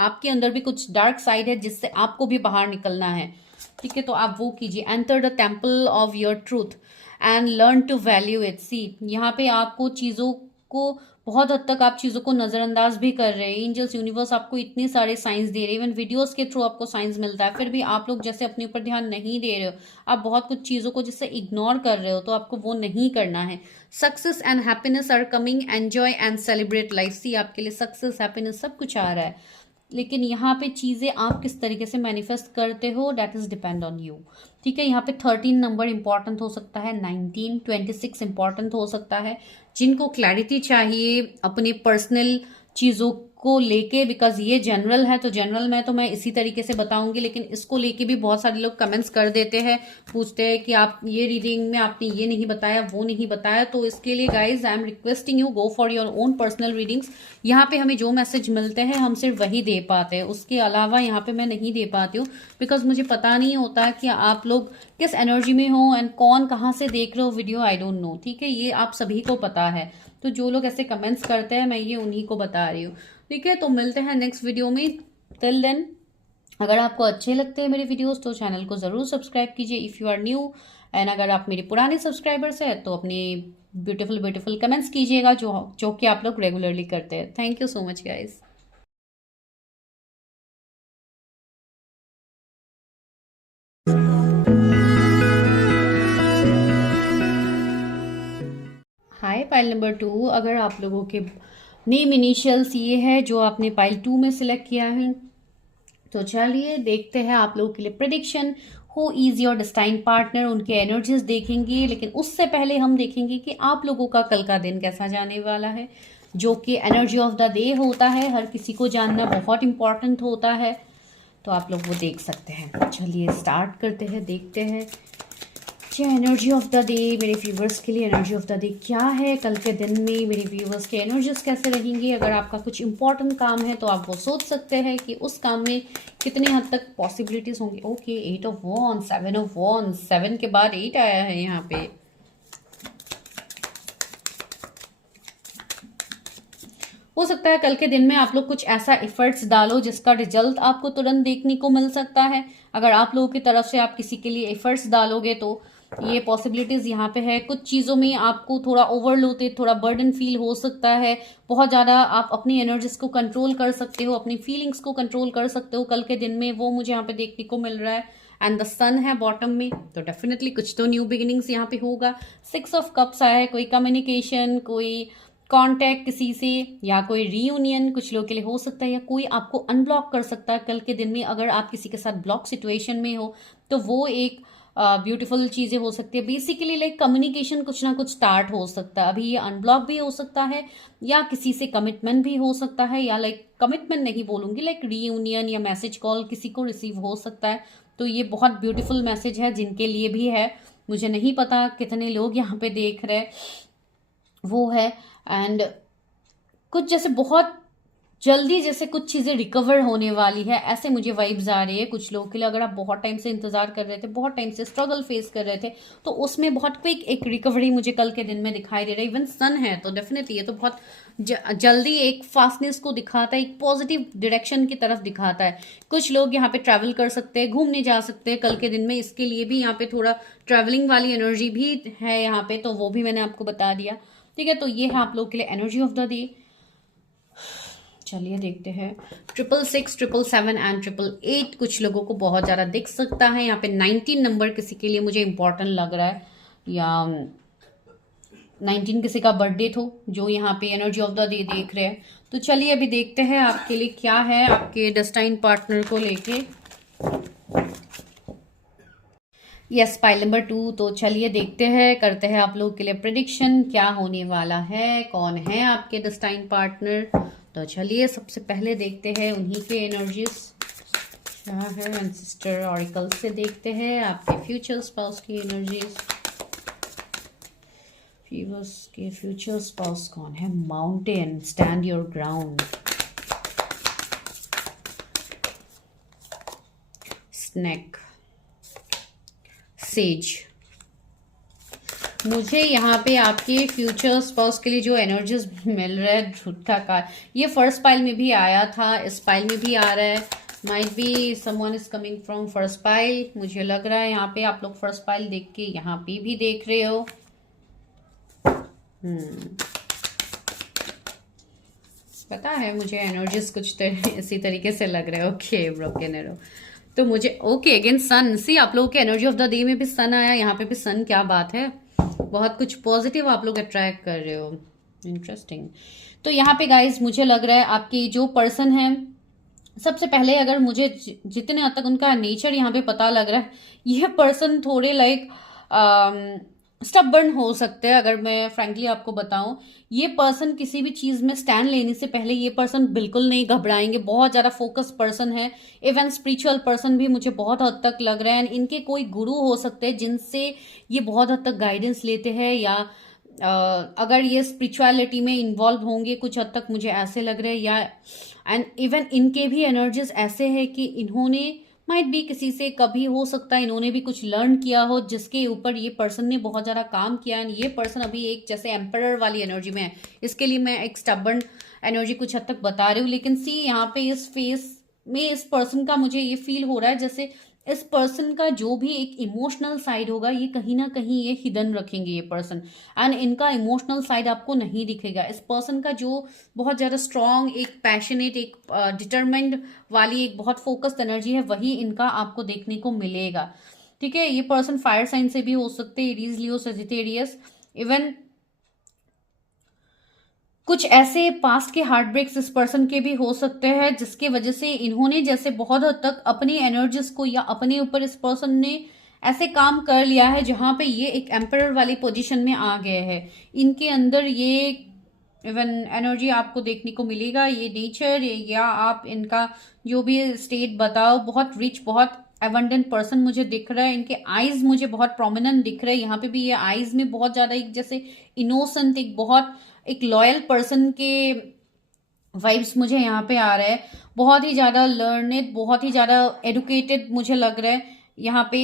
आपके अंदर भी कुछ डार्क साइड है जिससे आपको भी बाहर निकलना है। ठीक है, तो आप वो कीजिए। Enter the temple of your truth and learn to value it. See, यहाँ पे आपको चीज़ों को बहुत हद तक आप चीज़ों को नज़रअंदाज भी कर रहे हैं। एंजल्स, यूनिवर्स आपको इतने सारे साइंस दे रहे हैं, इवन वीडियोस के थ्रू आपको साइंस मिलता है, फिर भी आप लोग जैसे अपने ऊपर ध्यान नहीं दे रहे हो, आप बहुत कुछ चीज़ों को जिससे इग्नोर कर रहे हो, तो आपको वो नहीं करना है। Success and happiness are coming, enjoy and celebrate life. See, आपके लिए सक्सेस, हैप्पीनेस सब कुछ आ रहा है, लेकिन यहाँ पे चीज़ें आप किस तरीके से मैनिफेस्ट करते हो, that is depend on you. ठीक है, यहाँ पे 13 नंबर इंपॉर्टेंट हो सकता है, 19, 26 इंपॉर्टेंट हो सकता है। जिनको क्लैरिटी चाहिए अपने पर्सनल चीज़ों को लेके, बिकॉज ये जनरल है, तो जनरल में तो मैं इसी तरीके से बताऊंगी, लेकिन इसको लेके भी बहुत सारे लोग कमेंट्स कर देते हैं, पूछते हैं कि आप ये रीडिंग में आपने ये नहीं बताया, वो नहीं बताया। तो इसके लिए guys I am requesting you, go for your own personal readings. यहाँ पे हमें जो मैसेज मिलते हैं हम सिर्फ वही दे पाते हैं, उसके अलावा यहाँ पे मैं नहीं दे पाती हूँ, बिकॉज मुझे पता नहीं होता कि आप लोग किस एनर्जी में हो एंड कौन कहाँ से देख रहे हो वीडियो, आई डोंट नो। ठीक है, ये आप सभी को पता है, तो जो लोग ऐसे कमेंट्स करते हैं मैं ये उन्हीं को बता रही हूँ। ठीक है, तो मिलते हैं नेक्स्ट वीडियो में। टिल देन, अगर आपको अच्छे लगते हैं मेरे वीडियोस तो चैनल को ज़रूर सब्सक्राइब कीजिए if you are new, and अगर आप मेरे पुराने सब्सक्राइबर्स हैं तो अपने ब्यूटीफुल कमेंट्स कीजिएगा, जो कि आप लोग रेगुलरली करते हैं। Thank you so much guys. Hi pile number 2, अगर आप लोगों के नेम इनिशियल्स ये है जो आपने पाइल 2 में सिलेक्ट किया है, तो चलिए देखते हैं आप लोगों के लिए prediction. Who is your destined partner, उनके एनर्जीज देखेंगे, लेकिन उससे पहले हम देखेंगे कि आप लोगों का कल का दिन कैसा जाने वाला है, जो कि एनर्जी ऑफ द डे होता है। हर किसी को जानना बहुत इंपॉर्टेंट होता है, तो आप लोग वो देख सकते हैं। चलिए स्टार्ट करते हैं, देखते हैं क्या एनर्जी ऑफ द डे मेरे व्यूवर्स के लिए। एनर्जी ऑफ द डे क्या है कल के दिन में, मेरे व्यूवर्स के एनर्जीज कैसे रहेंगी। अगर आपका कुछ इंपॉर्टेंट काम है तो आप वो सोच सकते हैं कि उस काम में कितने हद तक पॉसिबिलिटीज होंगी। Okay, 8 of wands, 7 of wands, 7 के बाद 8 आया है यहाँ पे। हो सकता है कल के दिन में आप लोग कुछ ऐसा एफर्ट्स डालो जिसका रिजल्ट आपको तुरंत देखने को मिल सकता है। अगर आप लोगों की तरफ से आप किसी के लिए एफर्ट्स डालोगे तो ये पॉसिबिलिटीज यहाँ पे है। कुछ चीज़ों में आपको थोड़ा ओवरलोडेड, थोड़ा बर्डन फील हो सकता है, बहुत ज़्यादा आप अपनी एनर्जीज को कंट्रोल कर सकते हो, अपनी फीलिंग्स को कंट्रोल कर सकते हो कल के दिन में, वो मुझे यहाँ पे देखने को मिल रहा है। एंड द सन है बॉटम में, तो डेफिनेटली कुछ तो न्यू बिगिनिंग्स यहाँ पे होगा। 6 ऑफ कप्स आया है, कोई कम्युनिकेशन, कोई कांटेक्ट किसी से, या कोई रीयूनियन कुछ लोगों के लिए हो सकता है, या कोई आपको अनब्लॉक कर सकता है कल के दिन में। अगर आप किसी के साथ ब्लॉक सिचुएशन में हो तो वो एक ब्यूटीफुल चीजें हो सकती है। बेसिकली लाइक कम्युनिकेशन कुछ ना कुछ स्टार्ट हो सकता है। अभी ये अनब्लॉक भी हो सकता है, या किसी से कमिटमेंट भी हो सकता है, या लाइक कमिटमेंट नहीं बोलूंगी, लाइक रीयूनियन या मैसेज कॉल किसी को रिसीव हो सकता है। तो ये बहुत ब्यूटीफुल मैसेज है जिनके लिए भी है। मुझे नहीं पता कितने लोग यहाँ पे देख रहे, वो है। एंड कुछ जैसे बहुत जल्दी जैसे कुछ चीजें रिकवर होने वाली है, ऐसे मुझे वाइब्स आ रही है कुछ लोगों के लिए। अगर आप बहुत टाइम से इंतजार कर रहे थे, बहुत टाइम से स्ट्रगल फेस कर रहे थे, तो उसमें बहुत क्विक एक रिकवरी मुझे कल के दिन में दिखाई दे रहा है। इवन सन है तो डेफिनेटली ये तो बहुत जल्दी एक फास्टनेस को दिखाता है, एक पॉजिटिव डायरेक्शन की तरफ दिखाता है। कुछ लोग यहाँ पे ट्रैवल कर सकते हैं, घूमने जा सकते हैं कल के दिन में, इसके लिए भी यहाँ पे थोड़ा ट्रैवलिंग वाली एनर्जी भी है यहाँ पे, तो वो भी मैंने आपको बता दिया। ठीक है, तो ये है आप लोग के लिए एनर्जी ऑफ द डे। चलिए देखते हैं 666, 777 एंड 888 कुछ लोगों को बहुत ज़्यादा दिख सकता है। यहाँ पे 19 नंबर किसी के लिए मुझे इंपॉर्टेंट लग रहा है, या 19 किसी का बर्थडे तो जो यहाँ पे एनर्जी ऑफ द डे देख रहे हैं। तो चलिए अभी देखते हैं आपके लिए क्या है आपके डेस्टाइन पार्टनर को लेके। Yes, pile number 2। तो चलिए देखते हैं, करते हैं आप लोग के लिए प्रेडिक्शन, क्या होने वाला है, कौन है आपके डेस्टाइन पार्टनर। तो चलिए सबसे पहले देखते हैं उन्हीं के एनर्जीज क्या है। एंसेस्टर ऑरिकल से देखते हैं आपके फ्यूचर स्पाउस की एनर्जीज। फीवर्स के फ्यूचर स्पाउस कौन है। Mountain, stand your ground. Snake, says. मुझे यहाँ पे आपके फ्यूचर स्पाउस के लिए जो एनर्जीज मिल रहा है, झूठा का, ये फर्स्ट पाइल में भी आया था, इस पाइल में भी आ रहा है। Might be someone is coming from first pile, मुझे लग रहा है यहाँ पे आप लोग फर्स्ट पाइल देख के यहाँ पे भी देख रहे हो। पता है मुझे एनर्जीज कुछ इसी तरीके से लग रहा है। ओके ब्रोकन एरो, तो मुझे ओके अगेन सन। सी आप लोगों के एनर्जी ऑफ द डे में भी सन आया, यहाँ पे भी सन, क्या बात है, बहुत कुछ पॉजिटिव आप लोग अट्रैक्ट कर रहे हो। इंटरेस्टिंग। तो यहाँ पे गाइज मुझे लग रहा है आपकी जो पर्सन है, सबसे पहले अगर मुझे जितने हद तक उनका नेचर यहाँ पे पता लग रहा है, ये पर्सन थोड़े लाइक स्टबर्न हो सकते हैं। अगर मैं फ्रैंकली आपको बताऊं, ये पर्सन किसी भी चीज में स्टैंड लेने से पहले ये पर्सन बिल्कुल नहीं घबराएंगे, बहुत ज्यादा फोकस पर्सन है। इवन स्पिरिचुअल पर्सन भी मुझे बहुत हद तक लग रहा है। इनके कोई गुरु हो सकते हैं जिनसे ये बहुत हद तक गाइडेंस लेते हैं, या अगर ये स्पिरिचुअलिटी में इन्वॉल्व होंगे कुछ हद तक, मुझे ऐसे लग रहा है। या एंड इवन इनके भी एनर्जीज ऐसे है कि इन्होंने माइट भी किसी से कभी हो सकता है इन्होंने भी कुछ लर्न किया हो, जिसके ऊपर ये पर्सन ने बहुत ज़्यादा काम किया है। ये पर्सन अभी एक जैसे एम्परर वाली एनर्जी में है, इसके लिए मैं एक स्टबर्न एनर्जी कुछ हद तक बता रही हूँ। लेकिन सी यहाँ पे इस फेस में इस पर्सन का मुझे ये फील हो रहा है जैसे इस पर्सन का जो भी एक इमोशनल साइड होगा, ये कहीं ना कहीं ये हिडन रखेंगे ये पर्सन, एंड इनका इमोशनल साइड आपको नहीं दिखेगा। इस पर्सन का जो बहुत ज़्यादा स्ट्रॉन्ग, एक पैशनेट, एक डिटरमाइंड वाली एक बहुत फोकस्ड एनर्जी है, वही इनका आपको देखने को मिलेगा। ठीक है, ये पर्सन फायर साइन से भी हो सकते हैं, एरीज, लियो, सजिटेरियस। इवन कुछ ऐसे पास्ट के हार्ट ब्रेक्स इस पर्सन के भी हो सकते हैं, जिसके वजह से इन्होंने जैसे बहुत हद तक अपनी एनर्जीज को या अपने ऊपर इस पर्सन ने ऐसे काम कर लिया है जहां पे ये एक एम्परर वाली पोजीशन में आ गए हैं। इनके अंदर ये इवन एनर्जी आपको देखने को मिलेगा, ये नेचर, या आप इनका जो भी स्टेट बताओ, बहुत रिच, बहुत एबंडेंट पर्सन मुझे दिख रहा है। इनके आईज मुझे बहुत प्रोमिनेंट दिख रहे हैं, यहाँ पे भी ये आईज में बहुत ज्यादा एक जैसे इनोसेंट, एक बहुत एक लॉयल पर्सन के वाइब्स मुझे यहाँ पे आ रहे हैं। बहुत ही ज्यादा लर्नेड, बहुत ही ज्यादा एडुकेटेड मुझे लग रहा है यहाँ पे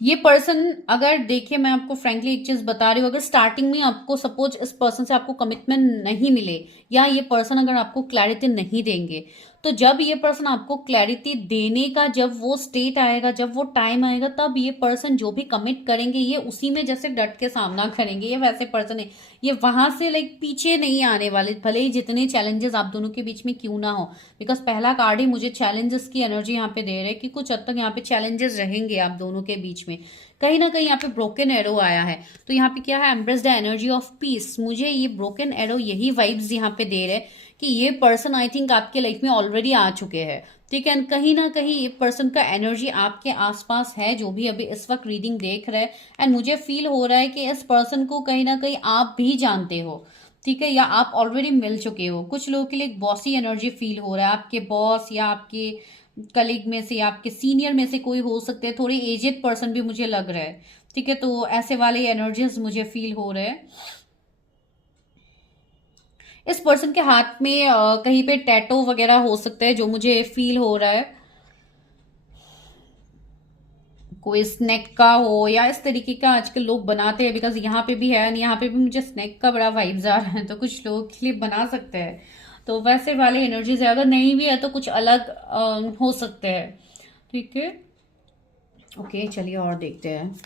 ये पर्सन। अगर देखिए मैं आपको फ्रेंकली एक चीज बता रही हूँ, अगर स्टार्टिंग में आपको सपोज इस पर्सन से आपको कमिटमेंट नहीं मिले, या ये पर्सन अगर आपको क्लैरिटी नहीं देंगे, तो जब ये पर्सन आपको क्लैरिटी देने का जब वो स्टेट आएगा, जब वो टाइम आएगा, तब ये पर्सन जो भी कमिट करेंगे ये उसी में जैसे डट के सामना करेंगे। ये वैसे पर्सन है, ये वहां से लाइक पीछे नहीं आने वाले, भले ही जितने चैलेंजेस आप दोनों के बीच में क्यों ना हो। बिकॉज पहला कार्ड ही मुझे चैलेंजेस की एनर्जी यहाँ पे दे रहे हैं कि कुछ हद तक यहाँ पे चैलेंजेस रहेंगे आप दोनों के बीच में। कहीं ना कहीं यहाँ पे ब्रोकन एरो आया है, तो यहाँ पे क्या है, empress the energy of peace. मुझे ये ब्रोकन एरो यही वाइब्स यहाँ पे दे रहे हैं कि ये पर्सन आई थिंक आपके लाइफ में ऑलरेडी आ चुके हैं, ठीक है। कहीं ना कहीं ये पर्सन का एनर्जी आपके आसपास है, जो भी अभी इस वक्त रीडिंग देख रहे हैं। एंड मुझे फील हो रहा है कि इस पर्सन को कहीं ना कहीं आप भी जानते हो, ठीक है, या आप ऑलरेडी मिल चुके हो। कुछ लोगों के लिए एक बॉसी एनर्जी फील हो रहा है, आपके बॉस या आपके कलीग में से, आपके सीनियर में से कोई हो सकते हैं, थोड़े एजेड पर्सन भी मुझे लग रहा है, ठीक है। तो ऐसे वाले एनर्जीज मुझे फील हो रहे हैं। इस पर्सन के हाथ में कहीं पे टैटो वगैरह हो सकता है, जो मुझे फील हो रहा है। कोई स्नैक का हो या इस तरीके का आजकल लोग बनाते हैं, बिकॉज यहाँ पे भी है एंड यहाँ पे भी मुझे स्नैक का बड़ा वाइब्स आ रहा है, तो कुछ लोग के लिए बना सकते हैं। तो वैसे वाले एनर्जीज है, अगर नहीं भी है तो कुछ अलग हो सकते हैं, ठीक है। ओके, चलिए और देखते हैं।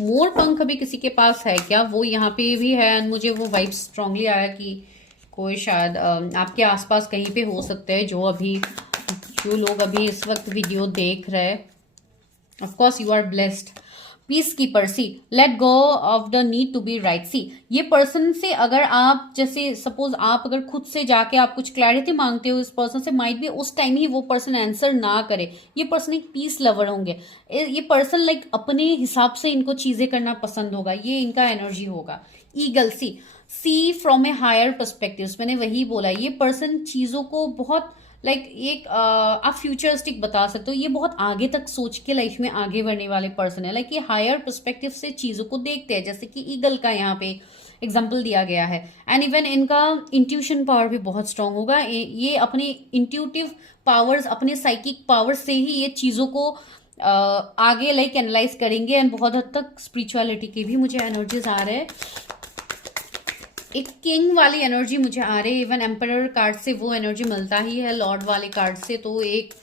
मोर पंख अभी किसी के पास है क्या, वो यहाँ पे भी है एंड मुझे वो वाइब स्ट्रांगली आया कि कोई शायद आपके आसपास कहीं पे हो सकते हैं, जो लोग अभी इस वक्त वीडियो देख रहे हैं। Of course you are blessed. Peace keeper, see let go of the need to be right. See ये पर्सन से अगर आप जैसे सपोज आप अगर खुद से जाके आप कुछ क्लैरिटी मांगते हो इस पर्सन से, माइट भी उस टाइम ही वो पर्सन आंसर ना करे। ये पर्सन एक पीस लवर होंगे, ये पर्सन लाइक अपने हिसाब से इनको चीजें करना पसंद होगा, ये इनका एनर्जी होगा। Eagle, see from a higher perspective, मैंने वही बोला, ये पर्सन चीजों को बहुत लाइक एक आप फ्यूचरिस्टिक बता सकते हो, ये बहुत आगे तक सोच के लाइफ में आगे बढ़ने वाले पर्सन है। लाइक ये हायर पर्सपेक्टिव से चीजों को देखते हैं, जैसे कि ईगल का यहाँ पे एग्जाम्पल दिया गया है। एंड इवन इनका इंट्यूशन पावर भी बहुत स्ट्रांग होगा। ये अपने इंट्यूटिव पावर्स, अपने साइकिक पावर्स से ही ये चीजों को आगे लाइक एनालाइज करेंगे। एंड बहुत हद तक स्पिरिचुअलिटी के भी मुझे एनर्जीज आ रहे हैं। एक किंग वाली एनर्जी मुझे आ रही है, इवन एम्परर कार्ड से वो एनर्जी मिलता ही है, लॉर्ड वाले कार्ड से। तो एक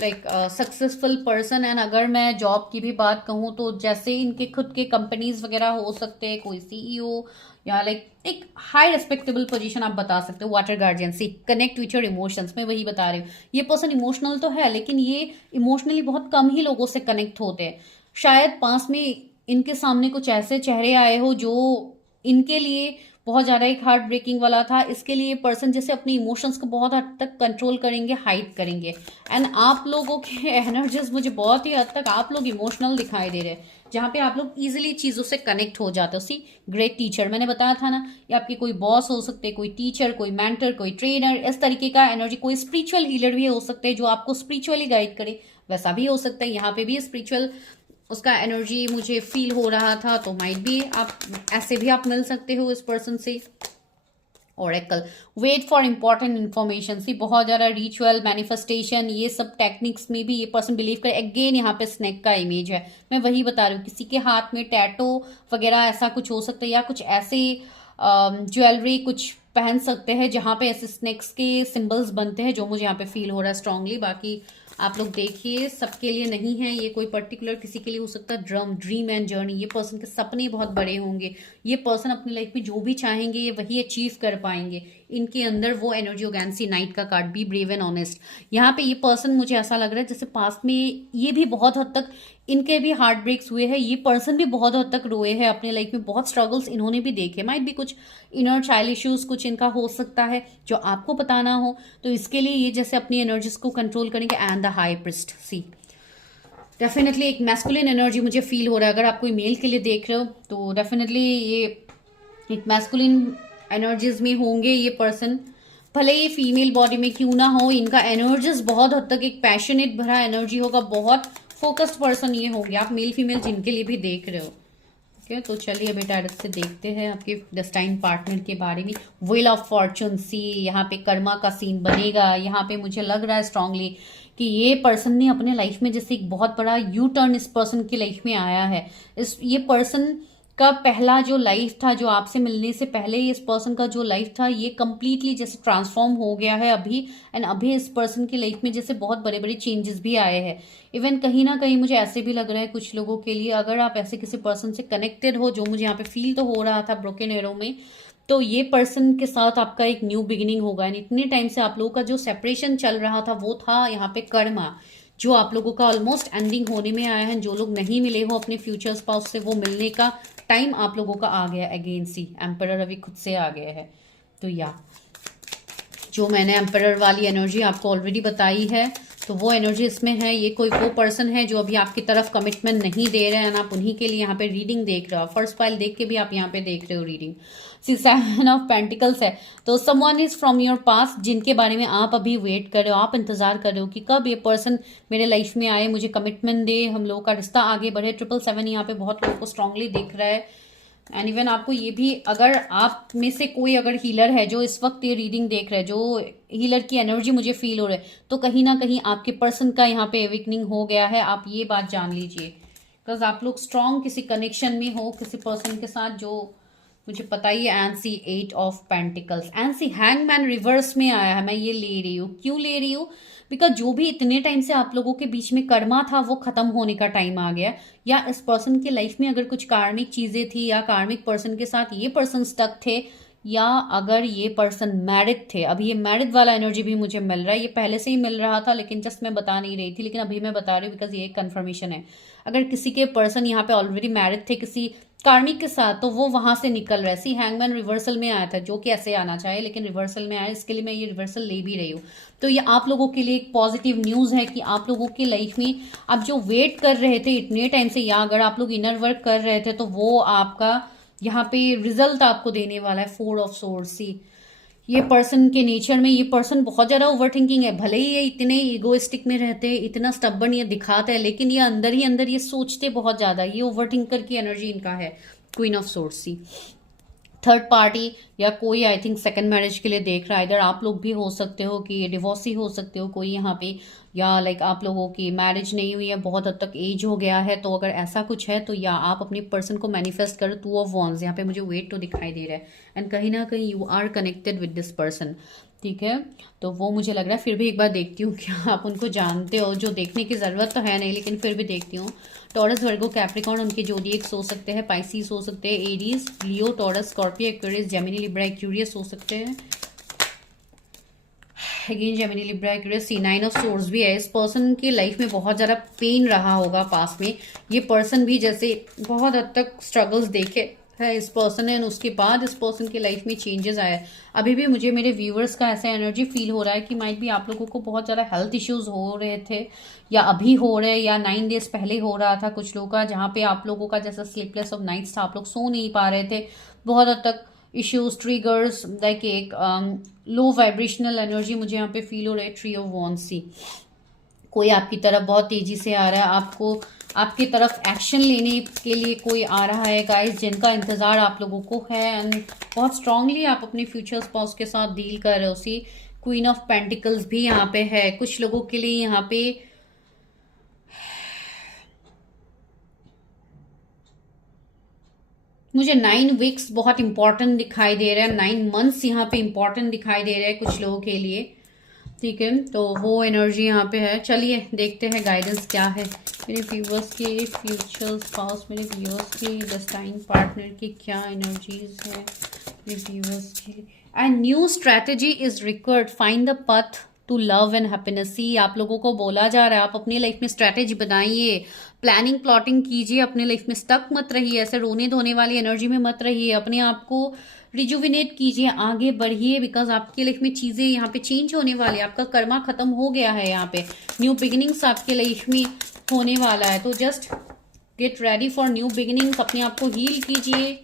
लाइक सक्सेसफुल पर्सन। एंड अगर मैं जॉब की भी बात कहूँ तो जैसे इनके खुद के कंपनीज वगैरह हो सकते हैं, कोई सीईओ या लाइक एक हाई रेस्पेक्टेबल पोजीशन आप बता सकते हो। Water guardian, see connect with your emotions, मैं वही बता रही हूँ। ये पर्सन इमोशनल तो है, लेकिन ये इमोशनली बहुत कम ही लोगों से कनेक्ट होते हैं। शायद पास में इनके सामने कुछ ऐसे चेहरे आए हो जो इनके लिए बहुत ज्यादा एक हार्ट ब्रेकिंग वाला था। इसके लिए पर्सन जैसे अपने इमोशंस को बहुत हद तक कंट्रोल करेंगे, हाइड करेंगे। एंड आप लोगों के एनर्जीज मुझे बहुत ही हद तक आप लोग इमोशनल दिखाई दे रहे हैं, जहां पे आप लोग इजीली चीजों से कनेक्ट हो जाते हो। सी ग्रेट टीचर, मैंने बताया था ना, ये आपके कोई बॉस हो सकते हैं, कोई टीचर, कोई मेंटर, कोई ट्रेनर, इस तरीके का एनर्जी। कोई स्पिरिचुअल हीलर भी हो सकते हैं जो आपको स्पिरिचुअली गाइड करे, वैसा भी हो सकता है। यहाँ पे भी स्पिरिचुअल उसका एनर्जी मुझे फील हो रहा था, तो माइट भी आप ऐसे भी आप मिल सकते हो इस पर्सन से। Oracle, wait for important information, see बहुत ज्यादा रिचुअल, मैनिफेस्टेशन, ये सब टेक्निक्स में भी ये पर्सन बिलीव करे। अगेन यहाँ पे स्नेक का इमेज है, मैं वही बता रही हूँ। किसी के हाथ में टैटो वगैरह ऐसा कुछ हो सकता है, या कुछ ऐसे ज्वेलरी कुछ पहन सकते हैं जहां पे ऐसे स्नेक्स के सिंबल्स बनते हैं, जो मुझे यहाँ पे फील हो रहा है स्ट्रांगली। बाकी आप लोग देखिए, सबके लिए नहीं है ये, कोई पर्टिकुलर किसी के लिए हो सकता है। ड्रीम एंड जर्नी, ये पर्सन के सपने बहुत बड़े होंगे। ये पर्सन अपनी लाइफ में जो भी चाहेंगे ये वही अचीव कर पाएंगे। इनके अंदर वो एनर्जी होगा। सी नाइट का card, be brave and honest. यहाँ पे ये पर्सन मुझे ऐसा लग रहा है जैसे पास्ट में ये भी बहुत हद तक इनके भी हार्ट ब्रेक्स हुए हैं, ये पर्सन भी बहुत हद तक रोए हैं अपने लाइफ में, बहुत स्ट्रगल्स इन्होंने भी देखे। माइट भी कुछ इनर चाइल्ड इश्यूज कुछ इनका हो सकता है जो आपको पता ना हो। तो इसके लिए ये जैसे अपनी एनर्जीज को कंट्रोल करेंगे। And the high priest, see definitely एक मैस्कुलिन एनर्जी मुझे फील हो रहा है। अगर आप कोई मेल के लिए देख रहे हो तो डेफिनेटली ये एक मैस्कुलिन एनर्जीज में होंगे ये पर्सन, भले ये फीमेल बॉडी में क्यों ना हो। इनका एनर्जीज बहुत हद तक एक पैशनेट भरा एनर्जी होगा, बहुत फोकस्ड पर्सन ये होंगे। आप मेल फीमेल जिनके लिए भी देख रहे हो, ओके। तो चलिए अभी डायरेक्ट से देखते हैं आपके डेस्टाइन पार्टनर के बारे में। व्हील ऑफ फॉर्चून, सी यहाँ पे कर्मा का सीन बनेगा। यहाँ पे मुझे लग रहा है स्ट्रांगली कि ये पर्सन ने अपने लाइफ में जैसे एक बहुत बड़ा यू टर्न इस पर्सन की लाइफ में आया है। ये पर्सन का पहला जो लाइफ था, जो आपसे मिलने से पहले इस पर्सन का जो लाइफ था, ये कंप्लीटली जैसे ट्रांसफॉर्म हो गया है अभी। एंड अभी इस पर्सन की लाइफ में जैसे बहुत बड़े बड़े चेंजेस भी आए हैं। इवन कहीं ना कहीं मुझे ऐसे भी लग रहा है कुछ लोगों के लिए, अगर आप ऐसे किसी पर्सन से कनेक्टेड हो, जो मुझे यहाँ पे फील तो हो रहा था ब्रोकन एरो में, तो ये पर्सन के साथ आपका एक न्यू बिगिनिंग होगा। एंड इतने टाइम से आप लोगों का जो सेपरेशन चल रहा था वो था यहाँ पे कर्मा, जो आप लोगों का ऑलमोस्ट एंडिंग होने में आया है। जो लोग नहीं मिले हो अपने फ्यूचर स्पाउस से, वो मिलने का टाइम आप लोगों का आ गया। अगेन सी एम्परर अभी खुद से आ गया है। तो या जो मैंने एम्परर वाली एनर्जी आपको ऑलरेडी बताई है, तो वो एनर्जी इसमें है। ये कोई वो पर्सन है जो अभी आपकी तरफ कमिटमेंट नहीं दे रहे हैं, आप उन्हीं के लिए यहाँ पे रीडिंग देख रहे हो। फर्स्ट फाइल देख के भी आप यहाँ पे देख रहे हो रीडिंग। सी 7 ऑफ पेंटिकल्स है, तो someone is from your past, जिनके बारे में आप अभी वेट कर रहे हो, आप इंतजार कर रहे हो कि कब ये पर्सन मेरे लाइफ में आए, मुझे कमिटमेंट दे, हम लोगों का रिश्ता आगे बढ़े। 777 यहाँ पे बहुत लोगों को स्ट्रांगली दिख रहा है। एंड इवन आपको ये भी, अगर आप में से कोई अगर हीलर है जो इस वक्त ये रीडिंग देख रहे हैं, जो हीलर की एनर्जी मुझे फील हो रहा है, तो कहीं ना कहीं आपके पर्सन का यहाँ पे एविकनिंग हो गया है। आप ये बात जान लीजिए, बिकॉज आप लोग स्ट्रांग किसी कनेक्शन में हो किसी पर्सन के साथ, जो मुझे पता ही है। And see 8 of pentacles, and see hangman reverse में आया है। मैं ये ले रही हूँ, क्यों ले रही हूँ? बिकॉज जो भी इतने टाइम से आप लोगों के बीच में कर्मा था, वो खत्म होने का टाइम आ गया। या इस पर्सन की लाइफ में अगर कुछ कार्मिक चीजें थी, या कार्मिक पर्सन के साथ ये पर्सन स्टक थे, या अगर ये पर्सन मैरिड थे, अभी ये मैरिड वाला एनर्जी भी मुझे मिल रहा है। ये पहले से ही मिल रहा था, लेकिन जस्ट मैं बता नहीं रही थी, लेकिन अभी मैं बता रही हूँ बिकॉज ये एक कन्फर्मेशन है। अगर किसी के पर्सन यहाँ पे ऑलरेडी मैरिड थे किसी कार्मिक के साथ, तो वो वहां से निकल रहा है। सी हैंगमैन रिवर्सल में आया था, जो कि ऐसे आना चाहिए, लेकिन रिवर्सल में आया, इसके लिए मैं ये रिवर्सल ले भी रही हूँ। तो ये आप लोगों के लिए एक पॉजिटिव न्यूज है कि आप लोगों की लाइफ में आप जो वेट कर रहे थे इतने टाइम से, या अगर आप लोग इनर वर्क कर रहे थे, तो वो आपका यहाँ पे रिजल्ट आपको देने वाला है। 4 ऑफ सोर्ड्स। सी ये पर्सन के नेचर में, ये पर्सन बहुत ज्यादा ओवर थिंकिंग है। भले ही ये इतने ईगोइस्टिक में रहते हैं, इतना स्टबर्न ये दिखाते हैं, लेकिन ये अंदर ही अंदर ये सोचते बहुत ज्यादा। ये ओवर थिंकर की एनर्जी इनका है। Queen of swords. See third party या कोई आई थिंक सेकंड मैरिज के लिए देख रहा है। इधर आप लोग भी हो सकते हो कि डिवोर्सी हो सकते हो कोई यहाँ पे, या लाइक आप लोगों की मैरिज नहीं हुई है, बहुत हद तक एज हो गया है। तो अगर ऐसा कुछ है, तो या आप अपने पर्सन को मैनिफेस्ट करो। 2 ऑफ वॉन्ड्स यहाँ पे मुझे वेट तो दिखाई दे रहा है। एंड कहीं ना कहीं you are connected with this person, ठीक है। तो वो मुझे लग रहा है। फिर भी एक बार देखती हूँ क्या आप उनको जानते हो, जो देखने की जरूरत तो है नहीं, लेकिन फिर भी देखती हूँ। टॉरस, वर्गो, कैप्रिकॉर्न, उनके जोडिएक्स हो सकते हैं। पाइसिस हो सकते हैं। Aries, Leo, Taurus, Scorpio, Aquarius, Gemini, Libra, Aquarius हो सकते हैं। Again Gemini, Libra, Aquarius. See 9 of swords भी है। इस पर्सन की लाइफ में बहुत ज्यादा पेन रहा होगा पास में। ये पर्सन भी जैसे बहुत हद तक स्ट्रगल्स देखे है इस पर्सन ने, उसके बाद इस पर्सन की लाइफ में चेंजेस आया। अभी भी मुझे मेरे व्यूअर्स का ऐसा एनर्जी फील हो रहा है कि माइट भी आप लोगों को बहुत ज़्यादा हेल्थ इश्यूज हो रहे थे, या अभी हो रहे, या 9 डेज पहले हो रहा था कुछ लोगों का, जहाँ पे आप लोगों का जैसा स्लीपलेस ऑफ नाइट्स था, आप लोग सो नहीं पा रहे थे। बहुत हद तक इश्यूज, ट्रिगर्स, लाइक एक लो वाइब्रेशनल एनर्जी मुझे यहाँ पे फील हो रहा है। Tree of wands. सी कोई आपकी तरफ बहुत तेजी से आ रहा है, आपको आपकी तरफ एक्शन लेने के लिए कोई आ रहा है गाइस, जिनका इंतजार आप लोगों को है। एंड बहुत स्ट्रांगली आप अपने फ्यूचर स्पाउस के साथ डील कर रहे हो। सी क्वीन ऑफ पेंटिकल्स भी यहाँ पे है कुछ लोगों के लिए। यहाँ पे मुझे 9 वीक्स बहुत इंपॉर्टेंट दिखाई दे रहा है। 9 मंथ्स यहाँ पे इंपॉर्टेंट दिखाई दे रहा है कुछ लोगों के लिए, ठीक है। तो वो एनर्जी यहाँ पे है। चलिए देखते हैं गाइडेंस क्या है मेरे व्यूअर्स के फ्यूचर स्पाउस, मेरे व्यूअर्स के डेस्टाइन पार्टनर की क्या एनर्जीज है मेरे व्यूअर्स की। And new strategy is required, find the path to love and happiness. See आप लोगों को बोला जा रहा है, आप अपनी लाइफ में स्ट्रैटेजी बनाइए, प्लानिंग प्लॉटिंग कीजिए, अपने लाइफ में स्टक मत रहिए, ऐसे रोने धोने वाली एनर्जी में मत रहिए, अपने आप को रिजुविनेट कीजिए, आगे बढ़िए। बिकॉज आपकी लाइफ में चीजें यहाँ पे चेंज होने वाली है। आपका कर्मा खत्म हो गया है, यहाँ पे न्यू बिगिनिंग्स आपके लाइफ में होने वाला है। तो just get ready for new beginnings. अपने आप को हील कीजिए।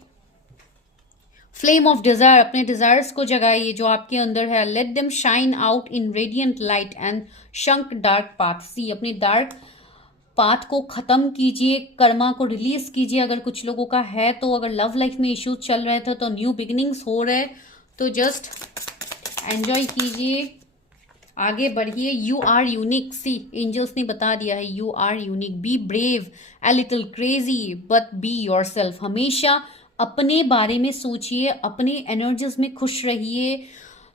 फ्लेम ऑफ डिजायर, अपने डिजायर्स को जगाइए जो आपके अंदर है। Let them shine out in radiant light and shun dark path. See अपनी डार्क पाथ को खत्म कीजिए, कर्मा को रिलीज कीजिए अगर कुछ लोगों का है तो। अगर लव लाइफ में इश्यूज चल रहे थे तो न्यू बिगिनिंग्स हो रहे, तो जस्ट एंजॉय कीजिए। आगे बढ़िए। You are unique, see angels ने बता दिया है you are unique. Be brave, a little crazy, but be yourself. हमेशा अपने बारे में सोचिए, अपने एनर्जीज में खुश रहिए,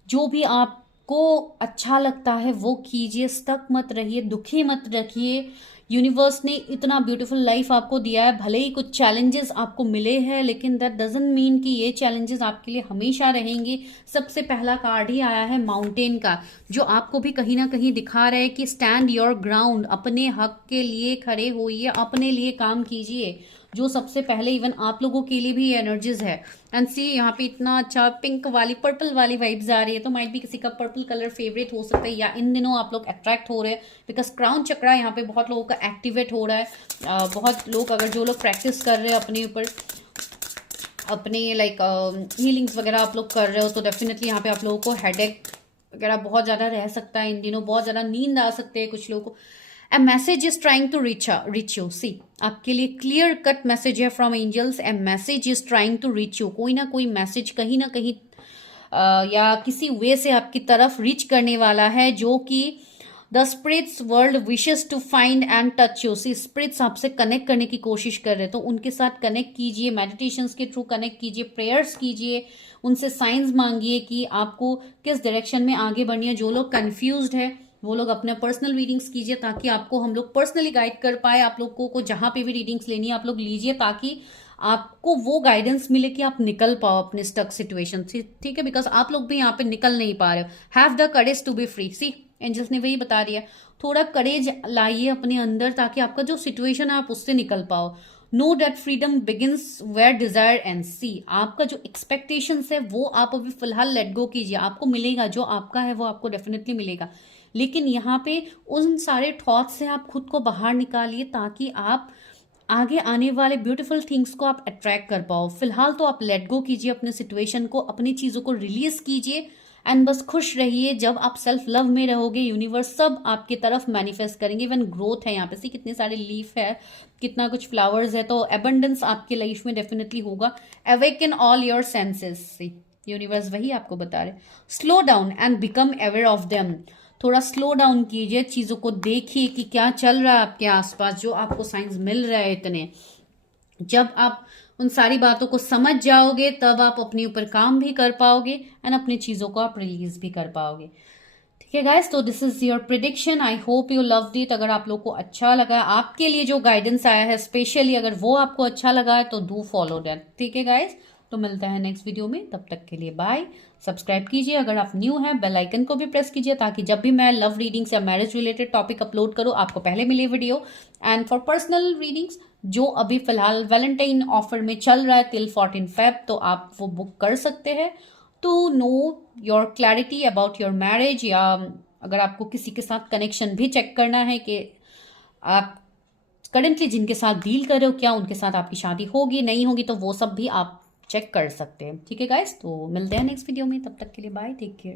जो भी आपको अच्छा लगता है वो कीजिए, स्टक मत रहिए, दुखी मत रखिए। यूनिवर्स ने इतना ब्यूटीफुल लाइफ आपको दिया है, भले ही कुछ चैलेंजेस आपको मिले हैं, लेकिन दैट डजंट मीन कि ये चैलेंजेस आपके लिए हमेशा रहेंगे। सबसे पहला कार्ड ही आया है माउंटेन का, जो आपको भी कहीं ना कहीं दिखा रहा है कि स्टैंड योर ग्राउंड, अपने हक के लिए खड़े होइए, अपने लिए काम कीजिए, जो सबसे पहले इवन आप लोगों के लिए भी ये एनर्जीज है। एंड सी यहाँ पे इतना अच्छा पिंक वाली पर्पल वाली वाइब्स आ रही है, तो माइट भी किसी का पर्पल कलर फेवरेट हो सकता है, या इन दिनों आप लोग अट्रैक्ट हो रहे हैं, बिकॉज क्राउन चक्रा यहाँ पे बहुत लोगों का एक्टिवेट हो रहा है। बहुत लोग, अगर जो लोग प्रैक्टिस कर रहे हैं अपने ऊपर, अपने लाइक हीलिंग्स वगैरह आप लोग कर रहे हो, तो डेफिनेटली यहाँ पे आप लोगों को हेडेक वगैरह बहुत ज़्यादा रह सकता है इन दिनों, बहुत ज़्यादा नींद आ सकते हैं कुछ लोगों को। A message is trying to reach you. See, आपके लिए क्लियर कट मैसेज है from angels. A message is trying to reach you. कोई ना कोई मैसेज कहीं ना कहीं या किसी वे से आपकी तरफ रीच करने वाला है, जो कि the spirits world wishes to find and touch you. See spirits आपसे कनेक्ट करने की कोशिश कर रहे हैं, तो उनके साथ कनेक्ट कीजिए, मेडिटेशंस के थ्रू कनेक्ट कीजिए, प्रेयर्स कीजिए, उनसे साइंस मांगिए कि आपको किस डायरेक्शन में आगे बढ़नी है। जो लोग कंफ्यूज्ड है वो लोग अपने पर्सनल रीडिंग्स कीजिए, ताकि आपको हम लोग पर्सनली गाइड कर पाए। आप लोगों को जहां पे भी रीडिंग्स लेनी है आप लोग लीजिए, ताकि आपको वो गाइडेंस मिले कि आप निकल पाओ अपने स्टक सिचुएशन से, ठीक है। बिकॉज आप लोग भी यहाँ पे निकल नहीं पा रहे हो। Have the courage to be free. See angels ने वही बता दिया, थोड़ा करेज लाइए अपने अंदर, ताकि आपका जो सिचुएशन है आप उससे निकल पाओ। Know that freedom begins where desire end. See आपका जो एक्सपेक्टेशंस है वो आप अभी फिलहाल लेट गो कीजिए, आपको मिलेगा, जो आपका है वो आपको डेफिनेटली मिलेगा, लेकिन यहाँ पे उन सारे थॉट्स से आप खुद को बाहर निकालिए, ताकि आप आगे आने वाले ब्यूटीफुल थिंग्स को आप अट्रैक्ट कर पाओ। फिलहाल तो आप लेट गो कीजिए अपने सिचुएशन को, अपनी चीज़ों को रिलीज कीजिए, एंड बस खुश रहिए। जब आप सेल्फ लव में रहोगे, यूनिवर्स सब आपकी तरफ मैनिफेस्ट करेंगे। इवन ग्रोथ है यहाँ पे, सी कितने सारे लीफ है, कितना कुछ फ्लावर्स है, तो एबंडेंस आपके लाइफ में डेफिनेटली होगा। Awaken all your senses. See universe वही आपको बता रहे, slow down and become aware of them. थोड़ा स्लो डाउन कीजिए, चीज़ों को देखिए कि क्या चल रहा है आपके आसपास, जो आपको साइंस मिल रहा है इतने। जब आप उन सारी बातों को समझ जाओगे, तब आप अपने ऊपर काम भी कर पाओगे, एंड अपनी चीज़ों को आप रिलीज भी कर पाओगे, ठीक है गाइस। तो this is your prediction. I hope you loved it. अगर आप लोग को अच्छा लगा, आपके लिए जो गाइडेंस आया है स्पेशली, अगर वो आपको अच्छा लगा है तो डू फॉलो दैट, ठीक है गाइस। तो मिलता है नेक्स्ट वीडियो में, तब तक के लिए बाय। सब्सक्राइब कीजिए, अगर आप न्यू हैं बेल आइकन को भी प्रेस कीजिए, ताकि जब भी मैं लव रीडिंग्स या मैरिज रिलेटेड टॉपिक अपलोड करूँ आपको पहले मिले video. And for personal readings, जो अभी फिलहाल वैलेंटाइन ऑफर में चल रहा है टिल 14 फेब, तो आप वो बुक कर सकते हैं to know your clarity about your marriage, या अगर आपको किसी के साथ कनेक्शन भी चेक करना है कि आप करेंटली जिनके साथ डील कर रहे हो, क्या उनके साथ आपकी शादी होगी नहीं होगी, तो वो सब भी आप चेक कर सकते हैं, ठीक है गाइस। तो मिलते हैं नेक्स्ट वीडियो में, तब तक के लिए बाय, टेक केयर।